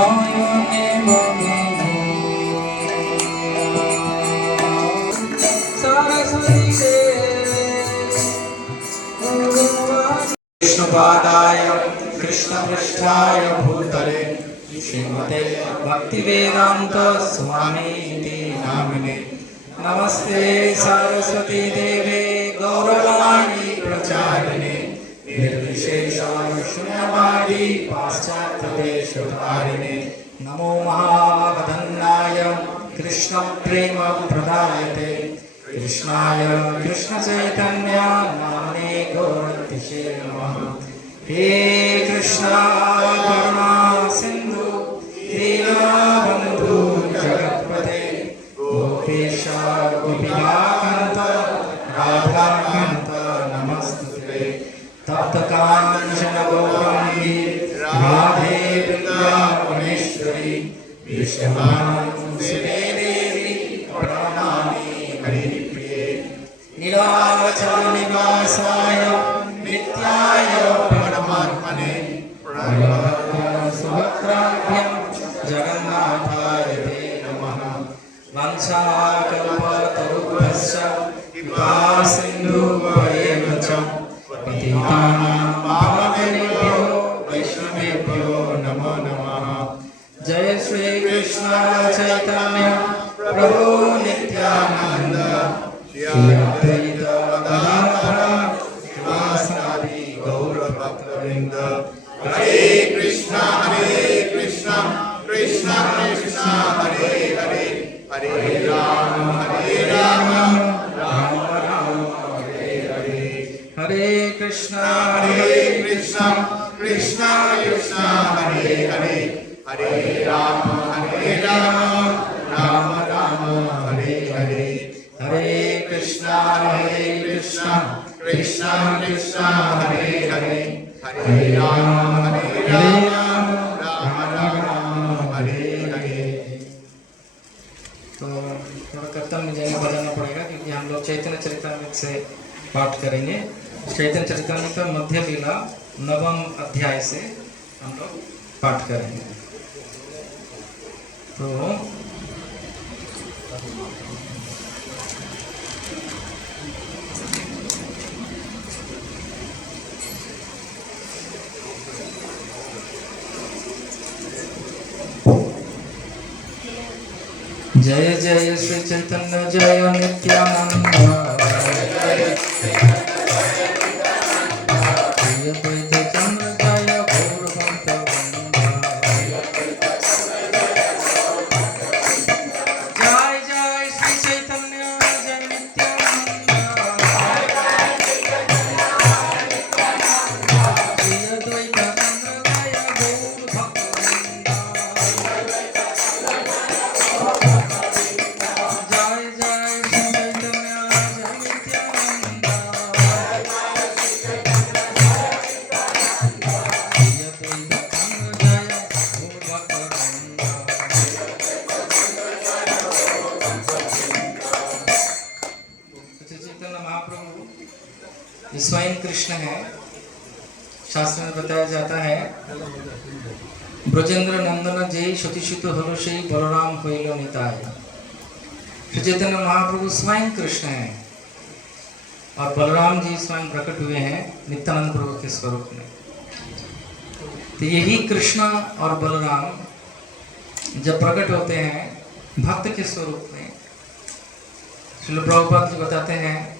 নয়নে মনে সরস্বতী कृष्णपादाय कृष्णपृष्ठाय भूतले श्रीमते भक्तिवेदांत स्वामीति नामिने नमस्ते सरस्वती देवे गौरवाणी प्रचारिणे निर्विशेष शून्यवादी पाश्चात्यदेशधारिणे नमो महावदन्नाय कृष्ण प्रेम प्रदायते कृष्णाय कृष्ण चैतन्य नामने गौरतिशे नमः। हे कृष्णा करुणा सिंधु दीनबंधु जगत्पते गोपेश गोपिकान्त राधाकान्त नमस्तुते तप्त कांचन गौरांगी राधे वृंदावनेश्वरी विश्वमानंदे देवी प्रणमामि हरिप्रिये नीलाचल निवासाय नित्याय परमात्मने सुभद्राभ्यां जगन्नाथाय ते नमः। वंशाकल्पतरुभ्यश्च कृपासिन्धुभ्येव च पतितानां पावनेभ्यो वैष्णवेभ्यो नमो नमः। जय श्री कृष्ण चैतन्य प्रभु नित्यानंद श्री अद्वैत गदाधर श्रीवासादि गौर भक्तवृंद। हरे कृष्णा कृष्ण कृष्ण हरे हरे हरे राम राम राम हरे हरे। हरे कृष्णा कृष्ण कृष्ण हरे हरे हरे राम राम राम हरे हरे। हरे कृष्णा कृष्ण कृष्ण हरे हरे हरे राम राम हरे हरे। तो थोड़ा कीर्तन में जाने बजाना पड़ेगा क्योंकि हम लोग चैतन्य चरितामृत से पाठ करेंगे। चैतन्य चरितामृत का मध्य लीला 9वें अध्याय से हम लोग पाठ करेंगे। तो जय जय श्री चैतन्य जय नित्यानंद स्वयं कृष्ण है। शास्त्र में बताया जाता है ब्रजेंद्र नंदन जय सतीसुत हलो से बलराम हईल निताय। श्री चैतन्य महाप्रभु स्वयं कृष्ण है और बलराम जी स्वयं प्रकट हुए हैं नित्यानंद प्रभु के स्वरूप में। तो यही कृष्ण और बलराम जब प्रकट होते हैं भक्त के स्वरूप में, श्रील प्रभुपाद जी बताते हैं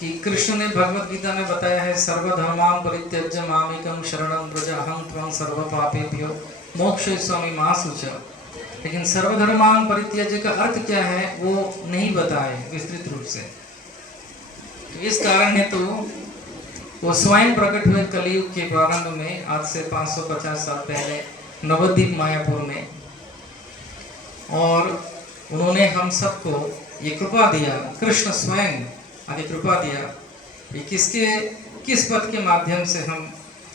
कि कृष्ण ने भगवत गीता में बताया है सर्वधर्मां परित्यज्य मामेकं शरणं व्रज अहं त्वं सर्वपापेभ्यो मोक्षयिष्यामि मा शुचः। लेकिन सर्वधर्मां परित्यज्य का अर्थ क्या है वो नहीं बताए विस्तृत रूप से। तो इस कारण है तो वो स्वयं प्रकट हुए कलयुग के प्रारंभ में, आज से 550 साल पहले नवद्वीप मायापुर में, और उन्होंने हम सबको ये कृपा दिया। कृष्ण स्वयं आगे कृपा दिया कि किस पथ के माध्यम से हम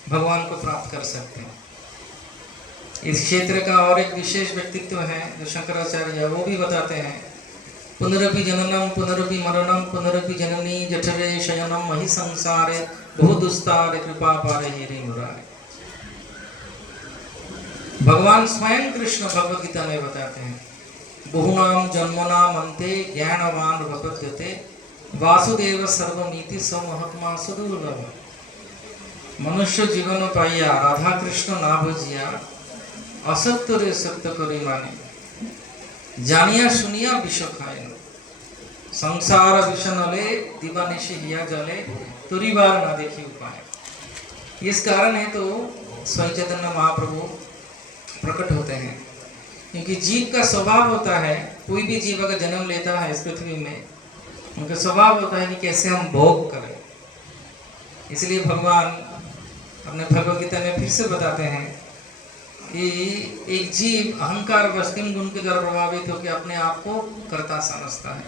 भगवान को प्राप्त कर सकते हैं। इस क्षेत्र का और एक विशेष व्यक्तित्व है जो शंकराचार्य वो भी बताते हैं, पुनरपि जननम पुनरपि मरणम पुनरपि जननी जठरे शयनम मही संसारे बहु दुस्तारे कृपा पारे हेरे मुरारे। भगवान स्वयं कृष्ण भगवद गीता में बताते हैं, बहुनाम जन्मनाम अंते ज्ञानवान भगवद्गते वासुदेव सर्वमिति स महात्मा सुदुर्लभ। मनुष्य जीवन पाइया राधा कृष्ण ना बुझिया असत्य रे सत्य करी माने जानिया सुनिया विष खाए संसार विष नले दिवानिशी हिया जले तुरी बार ना देखी उपाय। इस कारण है तो स्वयं चैतन्य महाप्रभु प्रकट होते हैं, क्योंकि जीव का स्वभाव होता है, कोई भी जीव अगर जन्म लेता है इस पृथ्वी में, उनका स्वभाव होता है कि कैसे हम भोग करें। इसलिए भगवान अपने भगवद गीता में फिर से बताते हैं कि एक जीव अहंकार व तीन गुण के द्वारा प्रभावित होकर अपने आप को कर्ता समझता है।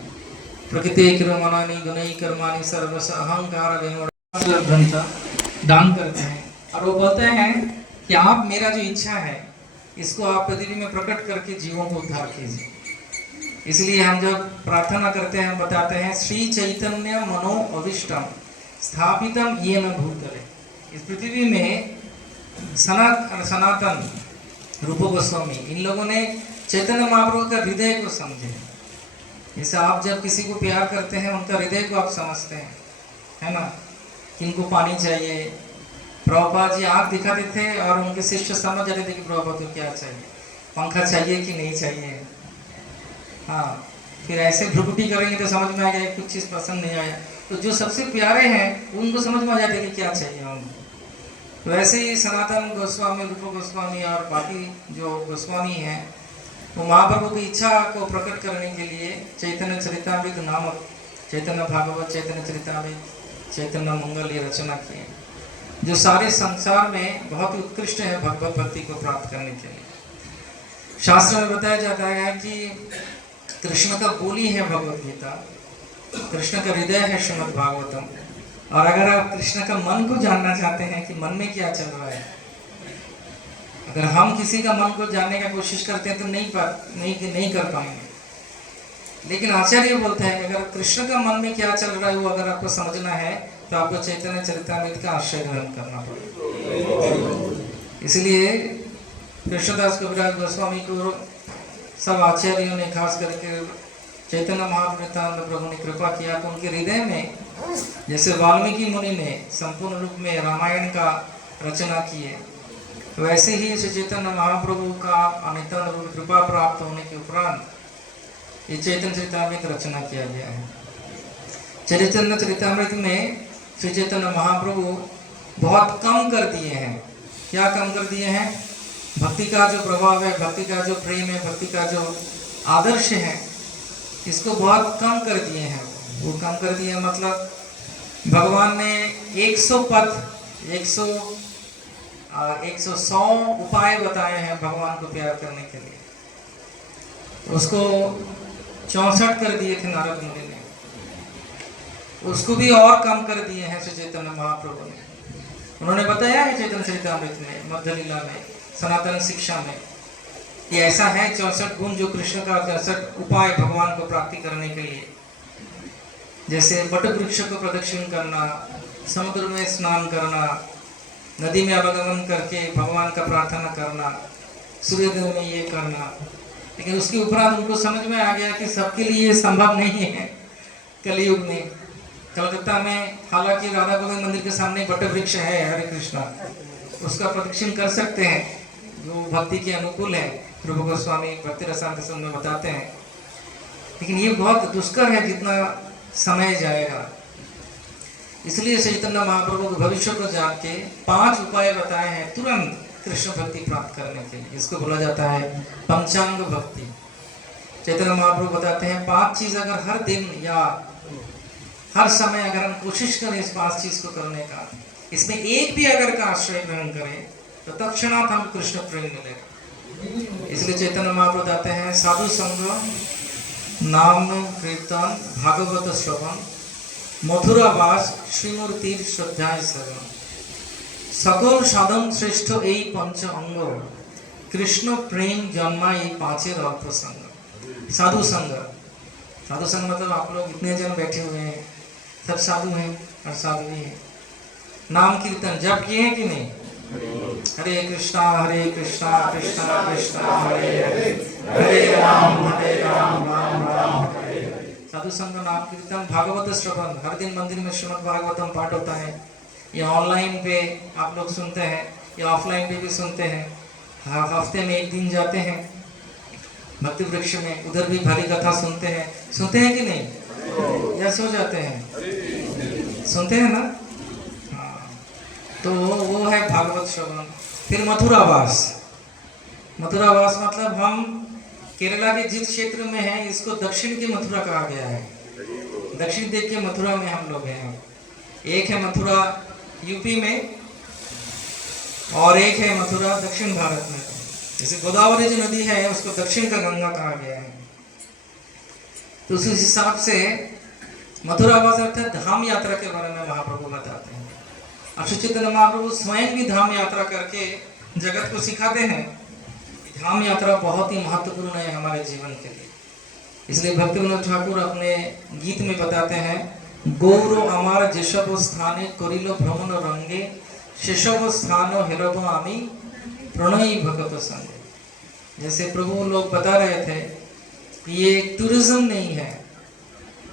प्रकृति कर्माणि गुणै कर्माणि सर्वश अहंकार दान करते हैं, और वो बोलते हैं कि आप मेरा जो इच्छा है इसको आप पृथ्वी में प्रकट करके जीवों को उद्धार कीजिए। इसलिए हम जब प्रार्थना करते हैं बताते हैं श्री चैतन्य मनो अविष्टम स्थापितम येन भूतले। इस पृथ्वी में सनातन रूप गोस्वामी इन लोगों ने चैतन्य महाप्रभु का हृदय को समझे। जैसे आप जब किसी को प्यार करते हैं उनका हृदय को आप समझते हैं, है ना, किनको पानी चाहिए। प्रभुपाद जी आँख दिखाते थे और उनके शिष्य समझ जाते थे कि प्रभुपाद को क्या चाहिए, पंखा चाहिए कि नहीं चाहिए। हाँ, फिर ऐसे भ्रुकुटी करेंगे तो समझ में आ गया कुछ चीज़ पसंद नहीं आया, तो जो सबसे प्यारे हैं उनको समझ में आ जाते कि क्या चाहिए उनको। तो ऐसे ही सनातन गोस्वामी, रूप गोस्वामी और बाकी जो गोस्वामी हैं, वो महाप्रभु की इच्छा को प्रकट करने के लिए चैतन्य चरितामृत नामक चैतन्य भागवत, चैतन्य चरितामृत, चैतन्य मंगल ये रचना किए, जो सारे संसार में बहुत ही उत्कृष्ट है भगवत भक्ति को प्राप्त करने के लिए। शास्त्र में बताया जाता है कि कृष्ण का बोली है भगवत गीता, कृष्ण का हृदय है श्रीमद् भागवतम। और अगर आप कृष्ण का मन को जानना चाहते हैं कि मन में क्या चल रहा है, अगर हम किसी का मन को जानने का कोशिश करते हैं तो नहीं कर पाएंगे। लेकिन आचार्य बोलते हैं कि अगर कृष्ण का मन में क्या चल रहा है वो अगर आपको समझना है तो आपको चैतन्य चरितामृत का आश्रय ग्रहण करना पड़ेगा। इसलिए कृष्णदास कविराज गोस्वामी को सब आचार्यों ने खास करके चैतन्य महाप्रभु ने कृपा किया कि उनके हृदय में, जैसे वाल्मीकि मुनि ने संपूर्ण रूप में रामायण का रचना की है, तो वैसे ही श्री चैतन्य महाप्रभु का अनितन रूप कृपा प्राप्त होने के उपरांत ये चैतन्य चरितामृत रचना किया गया है। चैतन्य चरितामृत में श्री चैतन्य महाप्रभु बहुत कम कर दिए हैं। क्या कम कर दिए हैं? भक्ति का जो प्रभाव है, भक्ति का जो प्रेम है, भक्ति का जो आदर्श है, इसको बहुत कम कर दिए हैं। वो कम कर दिए मतलब भगवान ने 100 पद 100 उपाय बताए हैं भगवान को प्यार करने के लिए, उसको 64 कर दिए थे नारद मुनि ने, उसको भी और कम कर दिए हैं श्री चैतन्य महाप्रभु ने। उन्होंने बताया है चैतन्य चरितामृत में, मध्य लीला में, सनातन शिक्षा में कि ऐसा है 64 गुण जो कृष्ण का 64 उपाय भगवान को प्राप्ति करने के लिए, जैसे वट वृक्ष को प्रदक्षिण करना, समुद्र में स्नान करना, नदी में आवागमन करके भगवान का प्रार्थना करना, सूर्योदय में ये करना। लेकिन उसके उपरांत उनको समझ में आ गया कि सबके लिए ये संभव नहीं है। कलयुग में कलकत्ता में हालांकि राधा गोविंद मंदिर के सामने वट वृक्ष है, हरे कृष्णा, उसका प्रदक्षिण कर सकते हैं जो भक्ति के अनुकूल है, रूप गोस्वामी भक्ति रसामृत में बताते हैं। लेकिन ये बहुत दुष्कर है जितना समय जाएगा। इसलिए चैतन्य महाप्रभु के भविष्य को जान के 5 उपाय बताए हैं तुरंत कृष्ण भक्ति प्राप्त करने के लिए। इसको बोला जाता है पंचांग भक्ति। चैतन्य महाप्रभु बताते हैं 5 चीज अगर हर दिन या हर समय अगर हम कोशिश करें इस 5 चीज को करने का, इसमें एक भी अगर का आश्रय ग्रहण करें तो तत्क्षणात हम कृष्ण प्रेम मिलेगा। इसलिए चैतन्य महाप्रभु बताते हैं साधु संग, नाम कीर्तन, भागवत श्रवण, मथुरावास, श्रीमूर्ति श्रद्धाय शरण, सकल साधन श्रेष्ठ এই पंच अंग, कृष्ण प्रेम जन्मा এই 5 अल्प संग। साधु संग, साधु संग मतलब आप लोग इतने जन बैठे हुए हैं, सब साधु हैं और साधु ही हैं। नाम कीर्तन जप किए हैं कि नहीं? हरे कृष्णा कृष्णा कृष्णा हरे हरे, हरे राम राम राम हरे हरे। साधु संग नाम कीर्तन भागवत श्रवण, हर दिन मंदिर में श्रीमद् भागवतम पाठ होता है। ये ऑनलाइन पे आप लोग सुनते हैं या ऑफलाइन पे भी सुनते हैं। हफ्ते में एक दिन जाते हैं भक्ति वृक्ष में, उधर भी भरी कथा सुनते हैं कि नहीं, या सो जाते हैं? सुनते हैं ना। हाँ, तो वो है भागवत श्रवण। फिर मथुरावास मतलब हम केरला के जिस क्षेत्र में हैं इसको दक्षिण की मथुरा कहा गया है। दक्षिण देख के मथुरा में हम लोग हैं। एक है मथुरा यूपी में और एक है मथुरा दक्षिण भारत में। जैसे गोदावरी जो नदी है उसको दक्षिण का गंगा कहा गया है, तो उस हिसाब से मथुरावास अर्थात धाम यात्रा के बारे में महाप्रभु बताते हैं। और श्री चैतन्य महाप्रभु स्वयं भी धाम यात्रा करके जगत को सिखाते हैं। धाम यात्रा बहुत ही महत्वपूर्ण है हमारे जीवन के लिए। इसलिए भक्ति विनोद ठाकुर अपने गीत में बताते हैं, गौरो अमार जेसब स्थाने करिलो भ्रमण रंगे शेषव स्थानो हेरब आमी प्रणयी भगत संगे। जैसे प्रभु लोग बता रहे थे कि ये टूरिज्म नहीं है,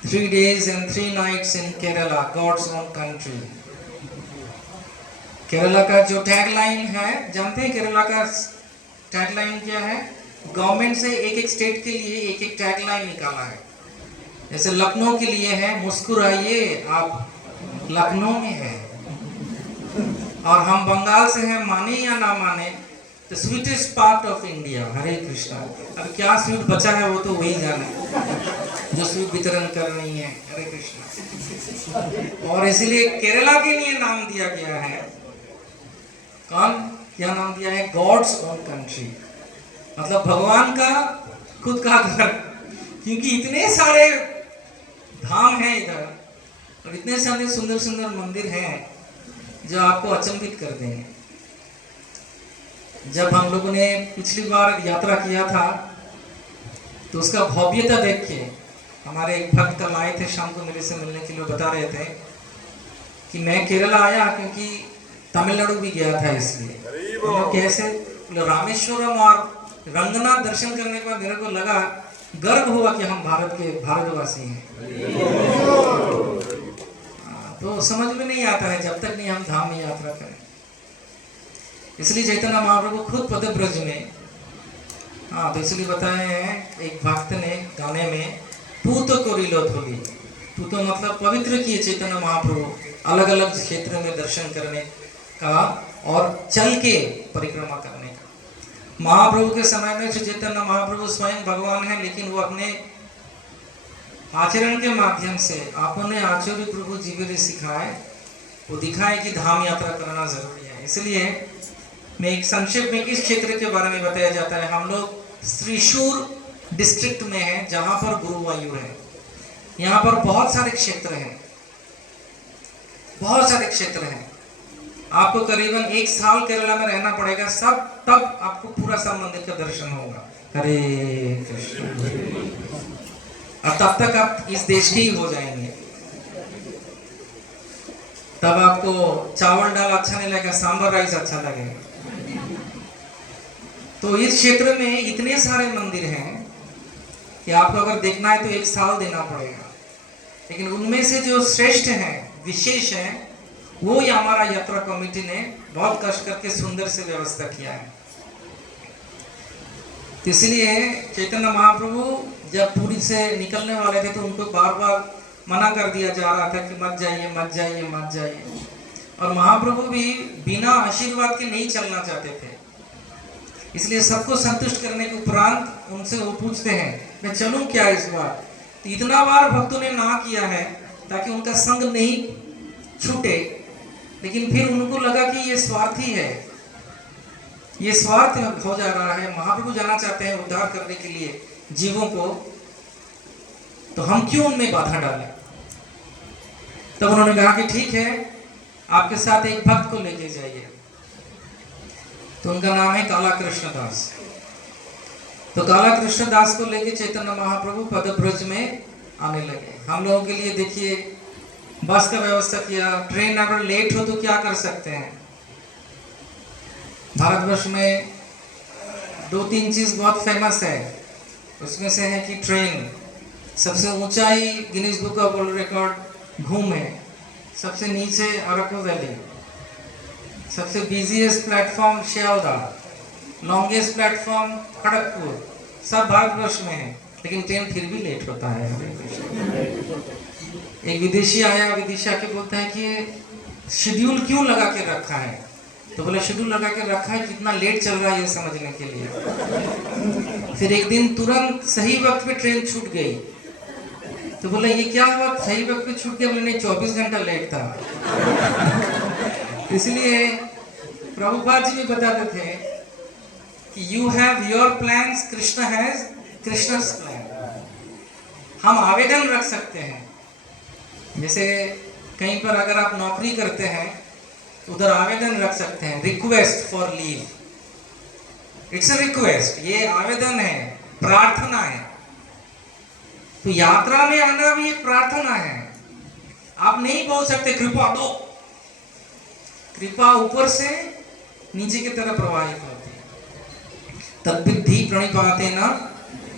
3 days and 3 nights in Kerala, God's own country. Kerala का जो टैगलाइन है, जानते हैं केरला का टैगलाइन क्या है? गवर्नमेंट से एक स्टेट के लिए एक टैगलाइन निकाला है। जैसे लखनऊ के लिए है मुस्कुराइए आप लखनऊ में है, और हम बंगाल से हैं माने या ना माने the sweetest part of India. Hare Krishna. अब क्या स्वीट बचा है वो तो वही जाने जो स्वीट वितरण कर रही है। हरे कृष्णा। और इसलिए केरला के लिए नाम दिया गया है, क्या नाम दिया है? गॉड्स ओन कंट्री, मतलब भगवान का खुद का घर। क्योंकि इतने सारे धाम हैं इधर और इतने सारे सुंदर सुंदर मंदिर हैं जो आपको अचंभित कर देंगे। जब हम लोगों ने पिछली बार यात्रा किया था तो उसका भव्यता देख के हमारे एक भक्त कल आए थे शाम को मेरे से मिलने के लिए, बता रहे थे कि मैं केरला आया क्योंकि तमिलनाडु भी गया था, इसलिए कैसे रामेश्वरम और रंगनाथ दर्शन करने के बाद मेरे को लगा, गर्व हुआ कि हम भारतवासी हैं। तो समझ में नहीं आता है जब तक नहीं हम धाम में यात्रा करें। इसलिए चैतन्य महाप्रभु खुद पदब्रज में, तो इसलिए बताए हैं एक भक्त ने गाने में, पूत कोरिलो थोली। पूत मतलब पवित्र किए चैतन्य महाप्रभु अलग अलग क्षेत्र में दर्शन करने का और चल के परिक्रमा करने का। महाप्रभु के समय में श्री चैतन्य महाप्रभु स्वयं भगवान है, लेकिन वो अपने आचरण के माध्यम से आपने आचार्य प्रभु जी ने सिखाए, वो दिखाए कि धाम यात्रा करना जरूरी है। इसलिए मैं एक संक्षेप में इस क्षेत्र के बारे में बताया जाता है। हम लोग त्रिशूर डिस्ट्रिक्ट में हैं जहां पर गुरुवायूर है। यहाँ पर बहुत सारे क्षेत्र हैं, बहुत सारे क्षेत्र हैं। आपको करीबन 1 साल केरला में रहना पड़ेगा, तब आपको पूरा सब मंदिर का दर्शन होगा। हरे कृष्ण। और तब तक आप इस देश के ही हो जाएंगे। तब आपको चावल दाल अच्छा नहीं लगेगा, सांबर राइस अच्छा लगेगा। तो इस क्षेत्र में इतने सारे मंदिर हैं कि आपको अगर देखना है तो 1 साल देना पड़ेगा। लेकिन उनमें से जो श्रेष्ठ हैं, विशेष हैं, वो ही हमारा यात्रा कमेटी ने बहुत कष्ट करके सुंदर से व्यवस्था किया है। इसलिए चैतन्य महाप्रभु जब पुरी से निकलने वाले थे तो उनको बार बार मना कर दिया जा रहा था कि मत जाइए मत जाइए मत जाइए। और महाप्रभु भी बिना आशीर्वाद के नहीं चलना चाहते थे। इसलिए सबको संतुष्ट करने के उपरांत उनसे वो पूछते हैं, मैं चलूं क्या इस बार? तो इतना बार भक्तों ने ना किया है ताकि उनका संग नहीं छूटे। लेकिन फिर उनको लगा कि ये स्वार्थी है, ये स्वार्थ हो जा रहा है। महाप्रभु जाना चाहते हैं उद्धार करने के लिए जीवों को, तो हम क्यों उनमें बाधा डालें? तब उन्होंने कहा कि ठीक है, आपके साथ एक भक्त को लेके जाइए। तो उनका नाम है काला कृष्ण दास। तो काला कृष्ण दास को लेके चैतन्य महाप्रभु पदब्रज में आने लगे। हम लोगों के लिए देखिए बस का व्यवस्था किया। ट्रेन अगर लेट हो तो क्या कर सकते हैं? भारतवर्ष में 2-3 चीज़ बहुत फेमस है, उसमें से है कि ट्रेन, सबसे ऊंचाई Guinness book of world record घूम है, सबसे नीचे अरकू वैली, सबसे busiest platform Sealdah, longest platform Kharagpur, सब भारतवर्ष में है, लेकिन ट्रेन फिर भी लेट होता है। एक विदेशी आया, विदेशी आके बोलता है कि शेड्यूल क्यों लगा के रखा है, तो बोले शेड्यूल लगा के रखा है कितना लेट चल रहा है ये समझने के लिए। फिर एक दिन तुरंत सही वक्त पे ट्रेन छूट गई, तो बोले ये क्या हुआ, सही वक्त पे छूट गया? बोले नहीं, 24 घंटा लेट था। इसलिए प्रभुपाद जी भी बताते थे कि you have your plans, Krishna has Krishna's plan. हम आवेदन रख सकते हैं, जैसे कहीं पर अगर आप नौकरी करते हैं उधर आवेदन रख सकते हैं, request for leave, it's a request, ये आवेदन है, प्रार्थना है। तो यात्रा में आना भी एक प्रार्थना है। आप नहीं बोल सकते कृपा दो, कृपा ऊपर से नीचे की तरफ प्रवाहित होती है। तद्विद्धि प्रणिपातेन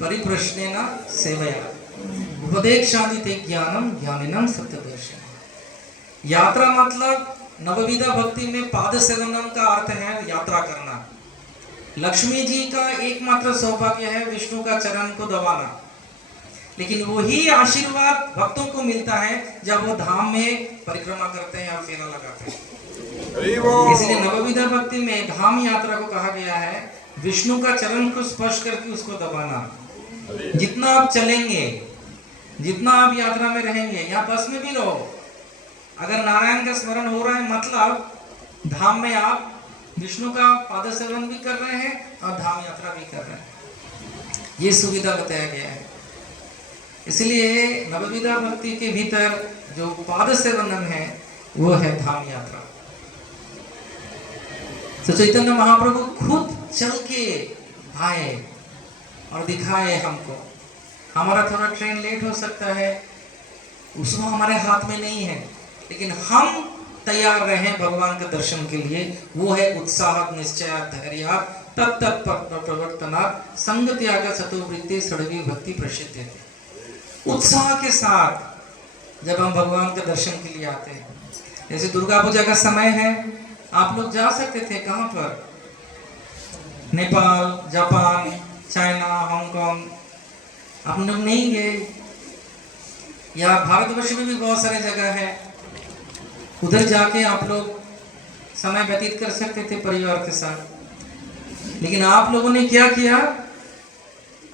परिप्रश्नेन सेवया उपदेक्षादिते ज्ञानम ज्ञानिनम सत्यदर्शन। यात्रा मतलब नवविधा भक्ति में पाद सेवनम का अर्थ है यात्रा करना। लक्ष्मी जी का एकमात्र सौभाग्य है विष्णु का चरण को दबाना, लेकिन वही आशीर्वाद भक्तों को मिलता है जब वो धाम में परिक्रमा करते हैं या फेरा लगाते हैं। इसलिए नवविधा भक्ति में धाम यात्रा को कहा गया है विष्णु का चरण को स्पर्श करके उसको दबाना। जितना आप चलेंगे, जितना आप यात्रा में रहेंगे, यहाँ बस में भी रहो, अगर नारायण का स्मरण हो रहा है मतलब धाम में आप विष्णु का पाद सेवन भी कर रहे हैं और धाम यात्रा भी कर रहे हैं। ये सुविधा बताया गया है। इसलिए नवविधा भक्ति के भीतर जो पाद सेवनम है वो है धाम यात्रा। तो चैतन्य महाप्रभु खुद चल के आए और दिखाए हमको। हमारा थोड़ा ट्रेन लेट हो सकता है, उसमें हमारे हाथ में नहीं है, लेकिन हम तैयार रहे भगवान के दर्शन के लिए। वो है उत्साह निश्चय धैर्य तत्त प्रवर्तनात् संग त्याग सतोवृत्ति सड़वी भक्ति प्रसिद्ध। उत्साह के साथ जब हम भगवान के दर्शन के लिए आते हैं, जैसे दुर्गा पूजा का समय है, आप लोग जा सकते थे कहाँ पर, नेपाल, जापान, चाइना, हांगकांग, आप लोग नहीं गए। या भारतवर्ष में भी बहुत सारे जगह है, उधर जाके आप लोग समय व्यतीत कर सकते थे परिवार के साथ। लेकिन आप लोगों ने क्या किया,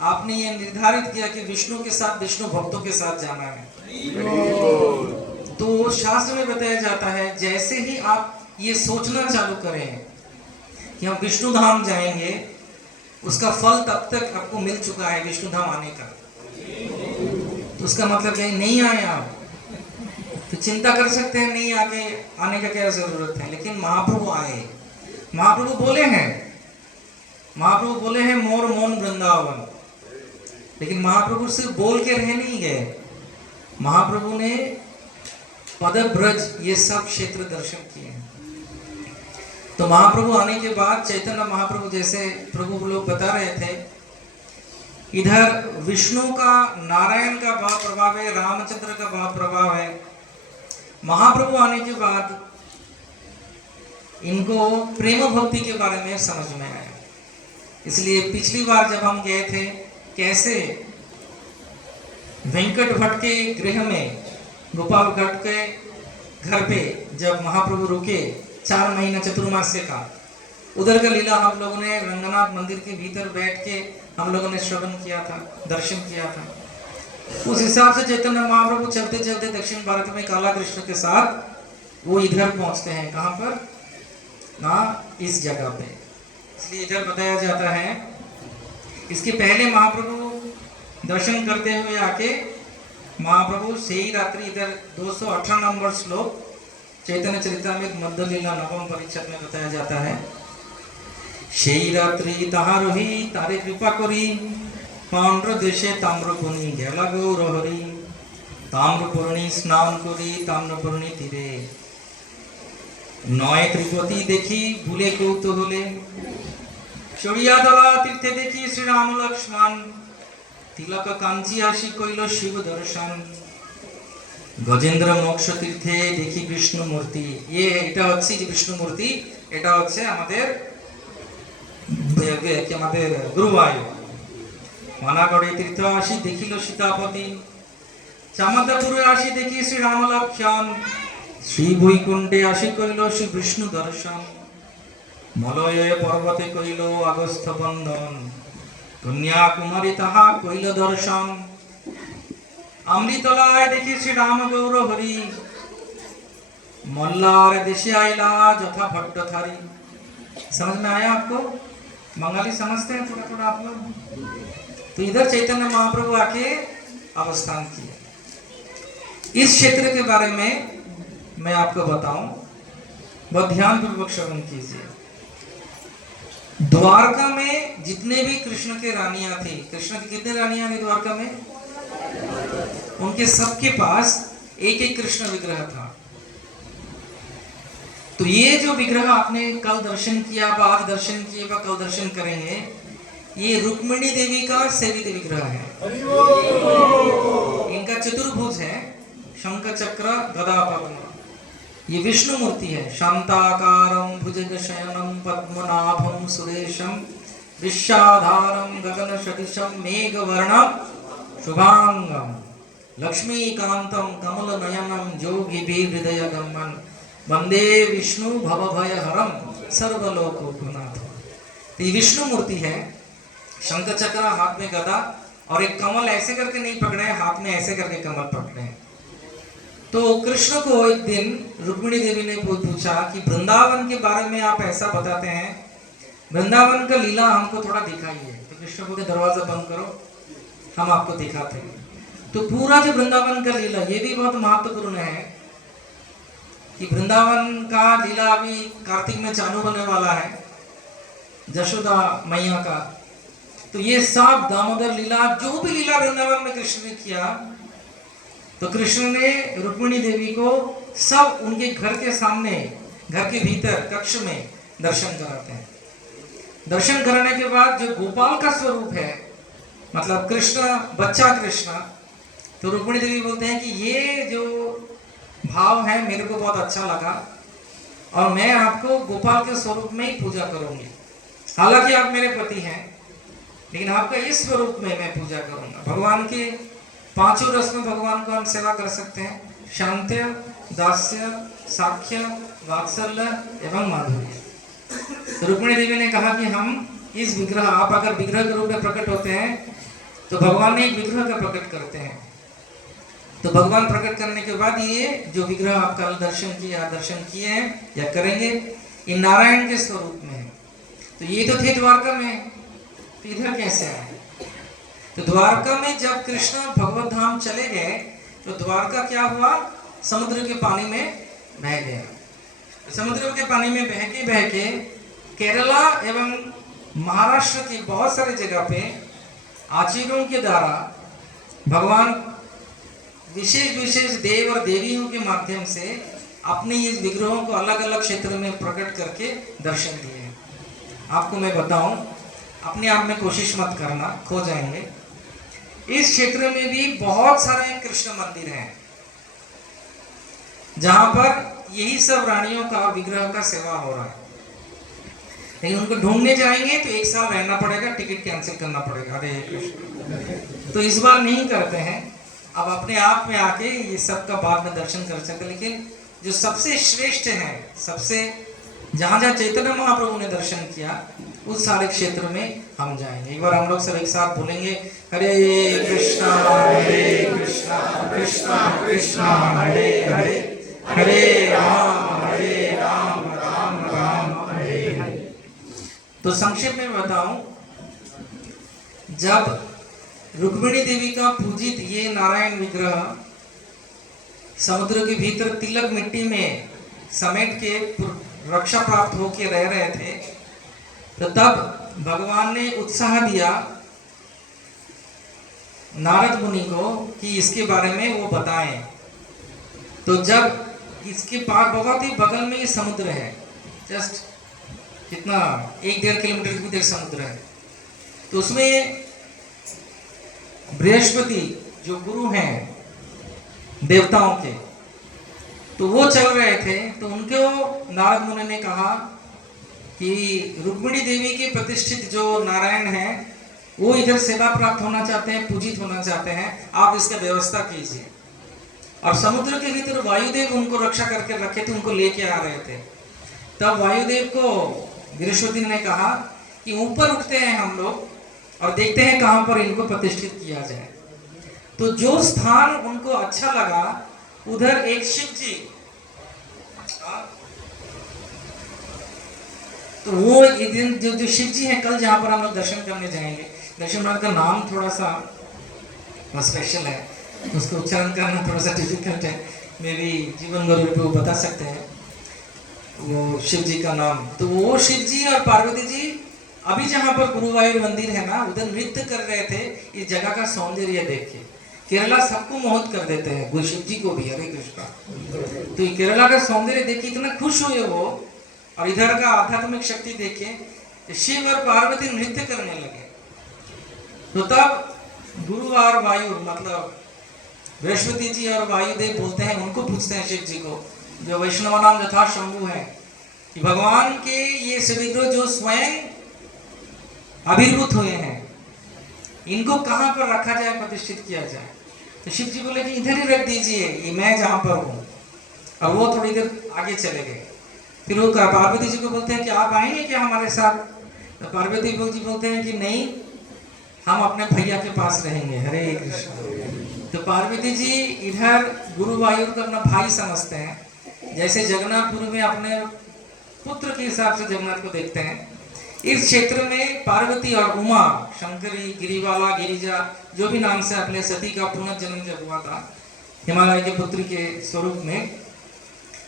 आपने ये निर्धारित किया कि विष्णु के साथ, विष्णु भक्तों के साथ जाना है। तो शास्त्र में बताया जाता है जैसे ही आप ये सोचना चालू करें कि हम विष्णु धाम जाएंगे, उसका फल तब तक आपको मिल चुका है विष्णु धाम आने का। तो उसका मतलब कहीं नहीं आए आप तो चिंता कर सकते हैं, नहीं आके आने का क्या जरूरत है। लेकिन महाप्रभु आए, महाप्रभु बोले हैं मोर मोन वृंदावन। लेकिन महाप्रभु सिर्फ बोल के रह नहीं गए, महाप्रभु ने पद ब्रज ये सब क्षेत्र दर्शन किए। तो महाप्रभु आने के बाद चैतन्य महाप्रभु, जैसे प्रभु लोग बता रहे थे, इधर विष्णु का, नारायण का भाव प्रभाव है, रामचंद्र का भाव प्रभाव है। महाप्रभु आने के बाद इनको प्रेम भक्ति के बारे में समझ में आया। इसलिए पिछली बार जब हम गए थे, कैसे वेंकट भट्ट के गृह में, गोपाल भट्ट के घर पे जब महाप्रभु रुके 4 महीना चतुर्मास्य का, उधर का लीला हम लोगों ने रंगनाथ मंदिर के भीतर बैठ के हम लोगों ने श्रवण किया था, दर्शन किया था। उस हिसाब से चैतन्य महाप्रभु चलते चलते दक्षिण भारत में काला कृष्ण के साथ वो इधर पहुंचते हैं। कहाँ पर ना, इस जगह पे। इसलिए इधर बताया जाता है, इसके पहले महाप्रभु दर्शन करते हुए आके महाप्रभु से ही रात्रि इधर 218 नंबर श्लोक चैतन्य चरितामृत मध्य लीला नवम परिच्छेद में बताया जाता है, সেই রাত্রি তাহারহি তারে কৃপা করি পাণ্ড্র দেশে তাম্রপণি গেলা গৌরহরি তাম্রপর্ণী স্নান করি তাম্রপর্ণী তীরে নয় ত্রিপতি দেখি ভুলে কৌতূহলে, চড়িয়াদলা তীর্থে দেখি শ্রীরাম লক্ষ্মণ, তিলক কাঞ্চি আসি কইল শিব দর্শন, গজেন্দ্র মোক্ষ তীর্থে দেখি বিষ্ণু মূর্তি। এটা হচ্ছে যে বিষ্ণু মূর্তি, এটা হচ্ছে আমাদের গুরুবায়ু। মানাগড়ে তীর্থ আসি দেখিল সীতাপতি, চামাতাপুরে আসি দেখি শ্রী রাম লক্ষ্মণ, শ্রী বৈকুণ্ঠে আসি কইল শ্রী বিষ্ণু দর্শন, মলয়ে পর্বতে কইল আগস্থ বন্দন, কন্যাকুমারী তাহা কইল দর্শন, अमृतलाय देखी श्री राम गौर हरि, मल्लार देशे आइला जथा भट्टथारी। समझ में आया आपको? बंगाली समझते हैं थोड़ा थोड़ा आप लोग? तो इधर चैतन्य महाप्रभु आके अवस्थान किए। इस क्षेत्र के बारे में मैं आपको बताऊं, बहुत ध्यान पूर्वक श्रवण कीजिए। द्वारका में जितने भी कृष्ण के रानियां थी, कृष्ण की कितने रानियां थी द्वारका में? उनके सबके पास एक एक कृष्ण विग्रह था। तो ये जो विग्रह आपने कल दर्शन किया, आज दर्शन किए, कल दर्शन करेंगे, ये रुक्मिणी देवी का सेवित विग्रह है। इनका चतुर्भुज है, शंख चक्र गदा पद्म। ये विष्णु मूर्ति है। शांताकारं भुजगशयनं पद्मनाभं सुरेशं, विश्वाधारं गगन सदृशं मेघवर्णं शुभांगं, लक्ष्मीकांतं कमलनयनं जोगिभिर्हृदयगमनं, वंदे विष्णु भवभयहरं सर्वलोकोपनाथ। तो ये विष्णु मूर्ति है। शंख चक्र, हाथ में गदा, और एक कमल ऐसे करके नहीं पकड़े, हाथ में ऐसे करके कमल पकड़े। तो कृष्ण को एक दिन रुक्मिणी देवी ने पूछा कि वृंदावन के बारे में आप ऐसा बताते हैं, वृंदावन का लीला हमको थोड़ा दिखाइए। तो कृष्ण बोले दरवाजा बंद करो, हम आपको दिखाते हैं। तो पूरा जो वृंदावन का लीला, ये भी बहुत महत्वपूर्ण है कि वृंदावन का लीला अभी कार्तिक में चालू होने वाला है, जशोदा मैया का। तो ये सब दामोदर लीला, जो भी लीला वृंदावन में कृष्ण ने किया, तो कृष्ण ने रुक्मिणी देवी को सब उनके घर के सामने, घर के भीतर कक्ष में दर्शन कराते हैं। दर्शन कराने के बाद जो गोपाल का स्वरूप है, मतलब कृष्ण, बच्चा कृष्ण, तो रुक्मिणी देवी बोलते हैं कि ये जो भाव है मेरे को बहुत अच्छा लगा, और मैं आपको गोपाल के स्वरूप में ही पूजा करूंगी। हालांकि आप मेरे पति हैं, लेकिन आपका इस स्वरूप में मैं पूजा करूंगा। भगवान के पांचों रस में भगवान को हम सेवा कर सकते हैं, शांत्य, दास्य, साख्य, वात्सल्य एवं माधुर्य। तो रुक्मिणी देवी ने कहा कि हम इस विग्रह, आप अगर विग्रह के रूप में प्रकट होते हैं तो भगवान ने एक विग्रह का प्रकट करते हैं। तो भगवान प्रकट करने के बाद ये जो विग्रह आप कल दर्शन किए हैं या करेंगे, ये नारायण के स्वरूप में है। तो ये तो थे द्वारका में, तो इधर कैसे आए? तो द्वारका में जब कृष्ण भगवत धाम चले गए, तो द्वारका क्या हुआ? समुद्र के पानी में बह गया। समुद्र के पानी में बह के केरला एवं महाराष्ट्र की बहुत सारी जगह पे आचार्यों के द्वारा भगवान विशेष देव और देवियों के माध्यम से अपने इस विग्रहों को अलग अलग क्षेत्र में प्रकट करके दर्शन दिए हैं। आपको मैं बताऊं, अपने आप में कोशिश मत करना, खो जाएंगे। इस क्षेत्र में भी बहुत सारे कृष्ण मंदिर हैं जहां पर यही सब रानियों का विग्रह का सेवा हो रहा है। लेकिन उनको ढूंढने जाएंगे तो एक साल रहना पड़ेगा, टिकट कैंसिल करना पड़ेगा। हरे कृष्ण। तो इस बार नहीं करते हैं, अब अपने आप में आके ये सब का बाद में दर्शन कर सकते। लेकिन जो सबसे श्रेष्ठ है, सबसे जहाँ जहाँ चैतन्य महाप्रभु ने दर्शन किया, उस सारे क्षेत्र में हम जाएंगे। एक बार हम लोग सब एक साथ बोलेंगे, हरे कृष्णा कृष्णा कृष्णा हरे हरे, हरे राम राम राम हरे हरे। तो संक्षेप में बताऊं, जब रुक्मिणी देवी का पूजित ये नारायण विग्रह समुद्र के भीतर तिलक मिट्टी में समेट के रक्षा प्राप्त होके रह रहे थे, तो तब भगवान ने उत्साह दिया नारद मुनि को कि इसके बारे में वो बताएं। तो जब इसके पास बहुत ही बगल में ही समुद्र है, जस्ट कितना 1-1.5 किलोमीटर की दूर समुद्र है। तो उसमें बृहस्पति जो गुरु हैं देवताओं के, तो वो चल रहे थे। तो उनको नारद मुनि ने कहा कि रुक्मिणी देवी के प्रतिष्ठित जो नारायण हैं वो इधर सेवा प्राप्त होना चाहते हैं, पूजित होना चाहते हैं, आप इसका व्यवस्था कीजिए। और समुद्र के भीतर वायुदेव उनको रक्षा करके रखे थे, उनको लेके आ रहे थे। तब वायुदेव को बृहस्पति ने कहा कि ऊपर उठते हैं हम लोग और देखते हैं कहां पर इनको प्रतिष्ठित किया जाए। तो जो स्थान उनको अच्छा लगा उधर एक शिव जी, तो वो दिन जो शिव जी हैं, कल जहां पर हम लोग दर्शन करने जाएंगे, दर्शन मार्ग का नाम थोड़ा सा स्पेशल है, उसको उच्चारण करना थोड़ा सा डिफिकल्ट है, मेरी जीवन गौरव पे वो बता सकते हैं वो शिव जी का नाम। तो वो शिव जी और पार्वती जी अभी जहाँ पर गुरुवायूर मंदिर है ना, उधर नृत्य कर रहे थे। इस जगह का सौंदर्य देख के केरला सबको मोहित कर देते हैं, गुरु शिव जी को भी, हरे कृष्णा। तो केरला का सौंदर्य देख के इतना खुश हुए वो, और इधर का आध्यात्मिक शक्ति देखे शिव और पार्वती नृत्य करने लगे। तो तब गुरु और वायु मतलब बृहस्पति जी और वायुदेव बोलते हैं, उनको पूछते हैं शिव जी को, जो वैष्णव नाम यथा शंभु है, कि भगवान के ये सविग्रह जो स्वयं आविर्भूत हुए हैं, इनको कहां पर रखा जाए, प्रतिष्ठित किया जाए। तो शिव जी बोले कि इधर ही रख दीजिए, ये मैं जहां पर हूँ। और वो थोड़ी देर आगे चले गए। फिर वो पार्वती जी को बोलते हैं कि आप आएंगे क्या हमारे साथ। तो पार्वती जी बोलते हैं कि नहीं, हम अपने भैया के पास रहेंगे, हरे कृष्ण। तो पार्वती जी इधर गुरुवायूर को अपना भाई समझते हैं, जैसे जगन्नाथपुर में अपने पुत्र के हिसाब से जगन्नाथ को देखते हैं। इस क्षेत्र में पार्वती और उमा, शंकरी, गिरिवाला, गिरिजा, जो भी नाम से अपने सती का पुनर्जन्म जब हुआ था हिमालय के पुत्री के स्वरूप में,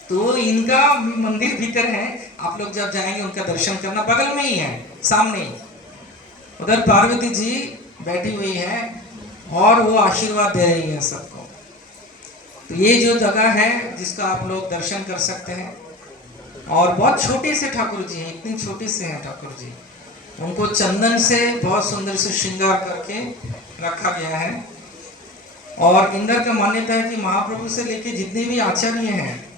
तो इनका मंदिर भीतर है। आप लोग जब जाएंगे उनका दर्शन करना, बगल में ही है, सामने ही। उधर पार्वती जी बैठी हुई है और वो आशीर्वाद दे रही है सबको। तो ये जो जगह है जिसका आप लोग दर्शन कर सकते हैं, और बहुत छोटे से ठाकुर जी हैं, इतनी छोटी से हैं ठाकुर जी। उनको चंदन से बहुत सुंदर से श्रृंगार करके रखा गया है। और इंदर का मान्यता है कि महाप्रभु से लेके जितने भी आचार्य हैं